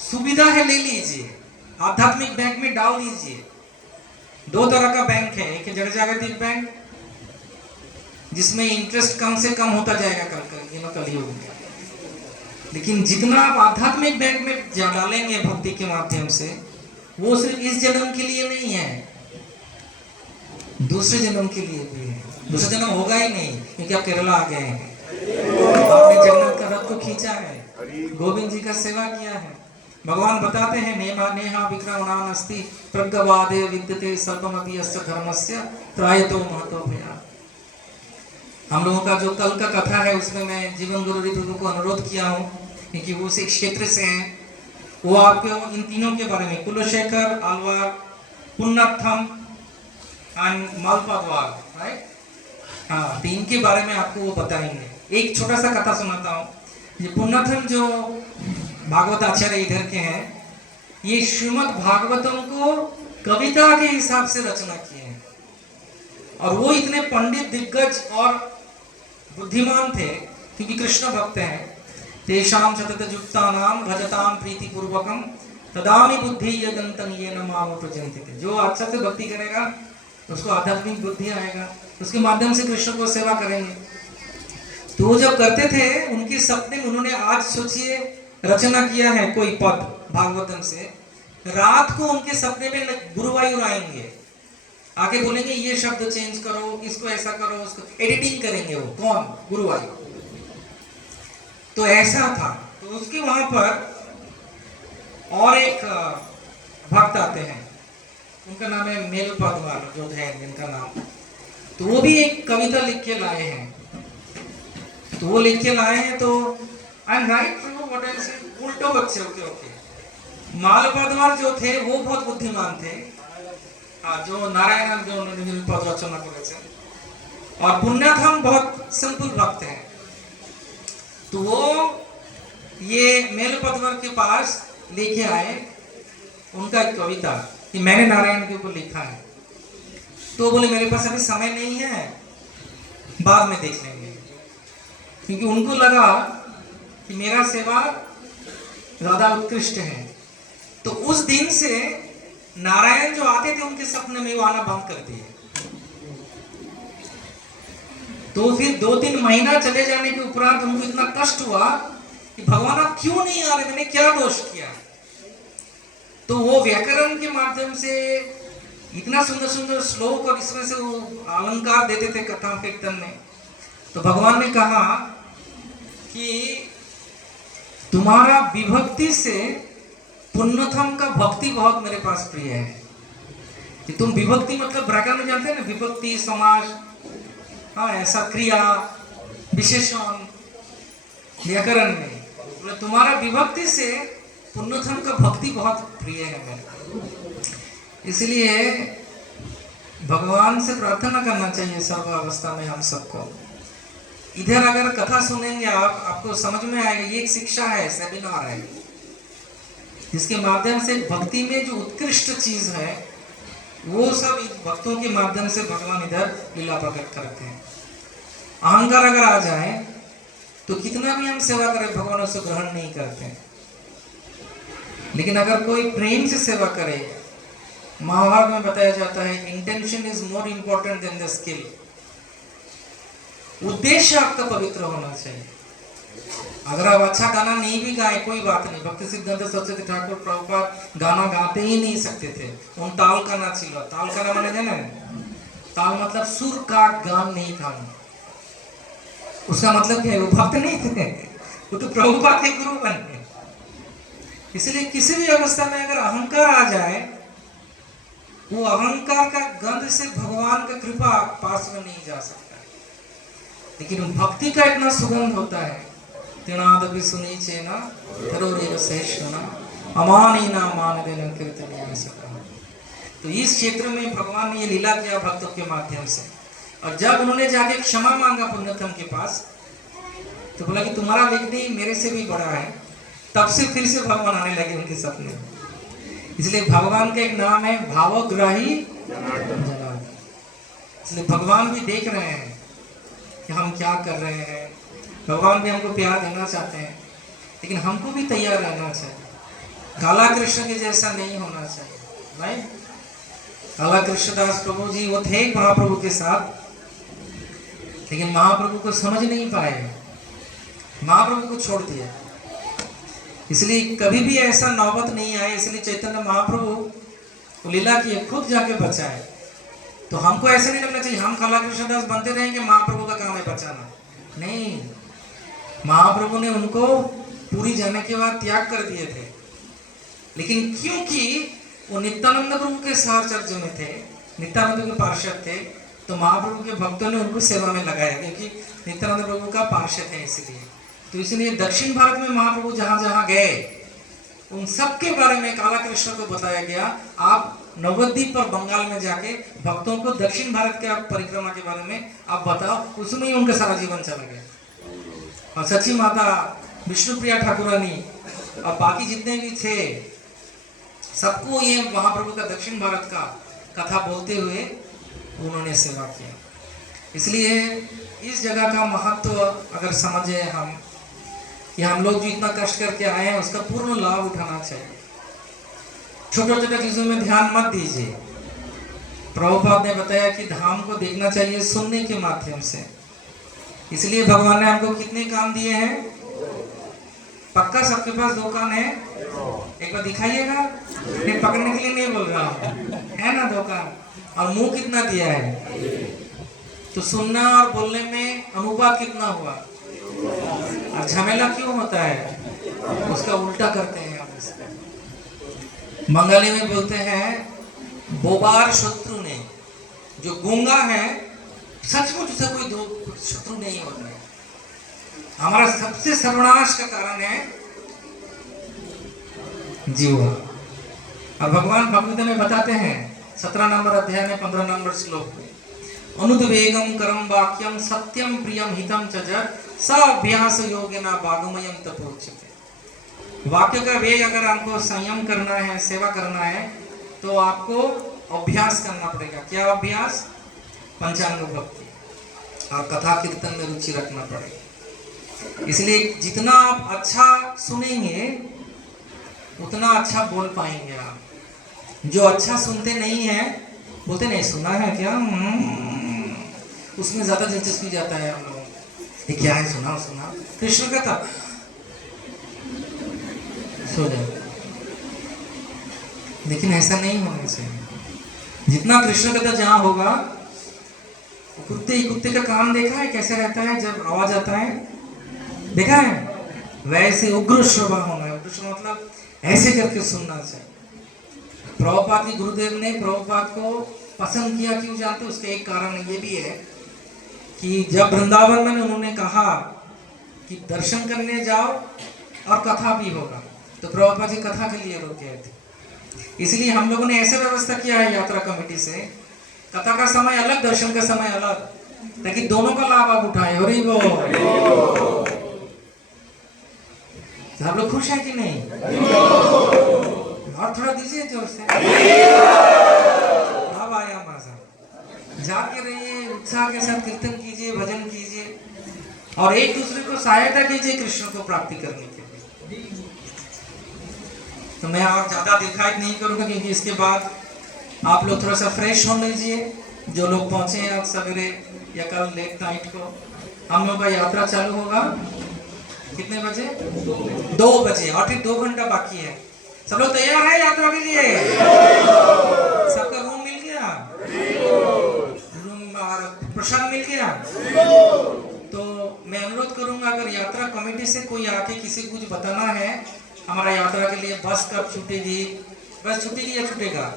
सुविधा है ले लीजिए, आध्यात्मिक बैंक में डाल दीजिए। 2 तरह का बैंक है, एक है जड़ जागतिक बैंक जिसमें इंटरेस्ट कम से कम होता जाएगा कलयुग में, लेकिन जितना आप आध्यात्मिक बैंक में डालेंगे भक्ति के माध्यम से, वो सिर्फ इस जन्म के लिए नहीं है, दूसरे जन्म के लिए भी है। दूसरा जन्म होगा ही नहीं, क्योंकि आप केरला आ गए हैं, आपने जन्नत का रथ को खींचा है, गोविंद जी का सेवा किया है। भगवान बताते हैं नेहा नेहा विक्रमणान अस्ति प्रज्ञवादे विद्यते सर्वमपि यस्य धर्मस्य त्रायतो महतो भया। हम लोगों का जो कल का कथा है उसमें मैं जीवन गुरु प्रभु को अनुरोध किया हूँ, क्योंकि वो उस क्षेत्र से हैं, वो आपको इन तीनों के बारे में, कुलशेखर आलवार, पुन्नथम एंड मालपादवार, राइट, हाँ, तीन के बारे में आपको वो बताएंगे। एक छोटा सा कथा सुनाता हूँ। ये पुन्नथम जो भागवत आचार्य इधर के हैं, ये श्रीमद् भागवतम को कविता के हिसाब से रचना किए हैं, और वो इतने पंडित दिग्गज और बुद्धिमान थे क्योंकि कृष्ण भक्त हैं। तेषाम सतत युक्तानाम भजताम प्रीति पूर्वकम तदामि बुद्धि यदंतन ये नमाम प्रजंति। जो अच्छा से भक्ति करेगा उसको आध्यात्मिक बुद्धि आएगा, उसके माध्यम से कृष्ण को सेवा करेंगे। तो वो जब करते थे उनके सपने में उन्होंने, आज सोचिए रचना किया है कोई पद भागवतम से, रात को उनके सपने में गुरुवायूर आएंगे, आके बोलेंगे ये शब्द चेंज करो, इसको ऐसा करो, उसको एडिटिंग करेंगे। वो कौन? गुरुवायूर। तो ऐसा था। तो उसके वहां पर और एक भक्त आते हैं, उनका नाम है मेल पदवार, जो है जिनका नाम, तो वो भी एक कविता लिख के लाए हैं। तो वो लिख के लाए हैं, तो I am right what I से, उल्टो बच्चे। ओके। माल पदवार जो थे वो बहुत बुद्धिमान थे, जो नारायण जो पद रचना करेছে, और पुण्यथम बहुत सिंपल भक्त हैं। तो वो ये मेल पदवार के पास लेके आए उनका एक कविता कि मैंने नारायण के ऊपर लिखा है। तो बोले मेरे पास अभी समय नहीं है, बाद में देख लेंगे, क्योंकि उनको लगा कि मेरा सेवा ज्यादा उत्कृष्ट है। तो उस दिन से नारायण जो आते थे उनके सपने में वो आना बंद कर दिए। तो फिर 2-3 महीना चले जाने के उपरांत उनको इतना कष्ट हुआ कि भगवान आप क्यों नहीं आ रहे, मैंने क्या दोष किया। तो वो व्याकरण के माध्यम से इतना सुंदर सुंदर श्लोक और इसमें से वो अलंकार देते थे कथा कीर्तन में। तो भगवान ने कहा कि तुम्हारा विभक्ति से पुण्यथम का भक्ति बहुत मेरे पास प्रिय है। कि तुम विभक्ति मतलब व्याकरण में जानते हैं ना, विभक्ति समास, हाँ ऐसा क्रिया विशेषण व्याकरण में, तो तुम्हारा विभक्ति से पुण्यथम का भक्ति बहुत प्रिय है मेरे को। इसलिए भगवान से प्रार्थना करना चाहिए सर्व अवस्था में हम सबको। इधर अगर कथा सुनेंगे आप, आपको समझ में आएगा, ये एक शिक्षा है, सेमिनार है, जिसके माध्यम से भक्ति में जो उत्कृष्ट चीज है वो सब भक्तों के माध्यम से भगवान इधर लीला प्रकट करते हैं। अहंकार अगर आ जाए तो कितना भी हम सेवा करें भगवान उसे ग्रहण नहीं करते हैं। लेकिन अगर कोई प्रेम से सेवा करे, महाभारत में बताया जाता है intention is more important than the skill. उद्देश्य आपका पवित्र होना चाहिए। अगर आप अच्छा गाना नहीं भी गाए कोई बात नहीं, भक्ति सिद्धांत सरस्वती ठाकुर प्रभुपाद गाना गाते ही नहीं सकते थे, उन ताल का ना चिल्ला, ताल का माने जाने, ताल मतलब सुर का गान नहीं था, उसका मतलब क्या है, वो भक्त नहीं थे, वो तो प्रभुपाद के गुरु बन गए। इसलिए किसी भी अवस्था में अगर अहंकार आ जाए, वो अहंकार का गंध से भगवान का कृपा पास में नहीं जा सकता। लेकिन भक्ति का इतना सुगंध होता है, तिणादपि सुनीचेन तरोरेव सहिष्णुना अमानीना मानदेन कीर्तनीय सका। तो इस क्षेत्र में भगवान ने ये लीला किया भक्तों के माध्यम से। और जब उन्होंने जाके क्षमा मांगा पुण्यतम के पास, तो बोला कि तुम्हारा विघ्न मेरे से भी बड़ा है। तब से फिर से भगवान आने लगे उनके सपने। इसलिए भगवान का एक नाम है भावग्राही जनार्दन। इसलिए भगवान भी देख रहे हैं कि हम क्या कर रहे हैं, भगवान भी हमको प्यार देना चाहते हैं, लेकिन हमको भी तैयार रहना चाहिए। काला कृष्ण के जैसा नहीं होना चाहिए, राइट। काला कृष्णदास प्रभु जी वो थे महाप्रभु के साथ, लेकिन महाप्रभु को समझ नहीं पाए, महाप्रभु को छोड़ दिया। इसलिए कभी भी ऐसा नौबत नहीं आए। इसलिए चैतन्य महाप्रभु को लीला किए, खुद जाके बचाए। तो हमको ऐसा नहीं लगना चाहिए हम काला कृष्णदास बनते रहेंगे, महाप्रभु का काम है बचाना, नहीं। महाप्रभु ने उनको पूरी जाने के बाद त्याग कर दिए थे, लेकिन क्योंकि वो नित्यानंद प्रभु के सहचर्य में थे, नित्यानंद के पार्षद थे, तो महाप्रभु के भक्तों ने उनको सेवा में लगाया, क्योंकि नित्यानंद प्रभु का पार्षद है इसलिए। तो इसलिए दक्षिण भारत में महाप्रभु जहां जहां गए उन सब के बारे में काला कृष्ण को बताया गया। आप नवद्वीप पर बंगाल में जाके भक्तों को दक्षिण भारत के परिक्रमा के बारे में आप बताओ, उसमें ही उनका सारा जीवन चला गया। और सची माता विष्णुप्रिया ठाकुरानी और बाकी जितने भी थे सबको ये महाप्रभु का दक्षिण भारत का कथा बोलते हुए उन्होंने सेवा किया। इसलिए इस जगह का महत्व अगर समझे हम कि हम लोग जो इतना कष्ट करके आए हैं उसका पूर्ण लाभ उठाना चाहिए। छोटे छोटे चीजों में ध्यान मत दीजिए। प्रभुपाद ने बताया कि धाम को देखना चाहिए सुनने के माध्यम से। इसलिए भगवान ने हमको कितने काम दिए हैं, पक्का सबके पास 2 कान है? एक बार दिखाइएगा। नहीं, पकड़ने के लिए नहीं बोल रहा हूँ, है ना 2 कान? और मुंह कितना दिया है? तो सुनना और बोलने में अनुपात कितना हुआ? और झमेला क्यों होता है? उसका उल्टा करते हैं आप इसका। बंगाली में बोलते हैं बोबार शत्रु ने। जो गूंगा है सचमुच उसे कोई दो शत्रु नहीं होता है। हमारा सबसे सर्वनाश का कारण है जीवा। और भगवान भगवत में बताते हैं 17 नंबर अध्याय में 15 नंबर श्लोक में, अनुद्वेगम करम वाक्यम सत्यम प्रियम हितम च जत् स अभ्यास योगेन वागमयम तपोच्यते। वाक्य का वेग अगर आपको संयम करना है, सेवा करना है, तो आपको अभ्यास करना पड़ेगा। क्या अभ्यास? पंचांग भक्ति और कथा कीर्तन में रुचि रखना पड़ेगा। इसलिए जितना आप अच्छा सुनेंगे उतना अच्छा बोल पाएंगे आप। जो अच्छा सुनते नहीं है, बोलते नहीं सुना है क्या, उसमें ज्यादा दिलचस्पी जाता है हम लोगों को। ये क्या है, सुना सुना कृष्ण कथा, सो जाए। लेकिन ऐसा नहीं होना चाहिए। जितना कृष्ण कथा जहां होगा, कुत्ते का काम देखा है कैसे रहता है जब आवाज आता है, देखा है? वैसे उग्र श्रवा होना है। उग्र श्रवा मतलब ऐसे करके सुनना चाहिए। प्रभुपाद की गुरुदेव ने प्रभुपाद को पसंद किया, क्यों जानते? उसका एक कारण ये भी है कि जब वृंदावन में उन्होंने कहा कि दर्शन करने जाओ और कथा भी होगा, तो प्रभुपाद जी कथा के लिए रुक गए थे। इसलिए हम लोगों ने ऐसे व्यवस्था किया है यात्रा कमेटी से, कथा का समय अलग, दर्शन का समय अलग, ताकि दोनों का लाभ आप उठाए। हो रही वो आप लोग खुश है कि नहीं? और थोड़ा दीजिए जोर से। अब आया मजा। जाके रहिए, उत्साह के साथ कीर्तन कीजिए, भजन कीजिए और एक दूसरे को सहायता कीजिए कृष्ण को प्राप्ति करने के लिए। तो मैं और ज्यादा दिखाई नहीं करूंगा, क्योंकि इसके बाद आप लोग थोड़ा सा फ्रेश हो लीजिए। जो लोग पहुंचे हैं आज सवेरे या कल लेट नाइट को, हम लोग का यात्रा चालू होगा कितने बजे? 2 बजे, और फिर 2 घंटा बाकी है। सब लोग तैयार है यात्रा के लिए? सबका रूम मिल गया? रूम और प्रसाद मिल गया? तो मैं अनुरोध करूंगा, अगर यात्रा कमेटी से कोई आके किसी को कुछ बताना है हमारा यात्रा के लिए, बस कब छूटेगी, बस छूटेगी या छूटेगा?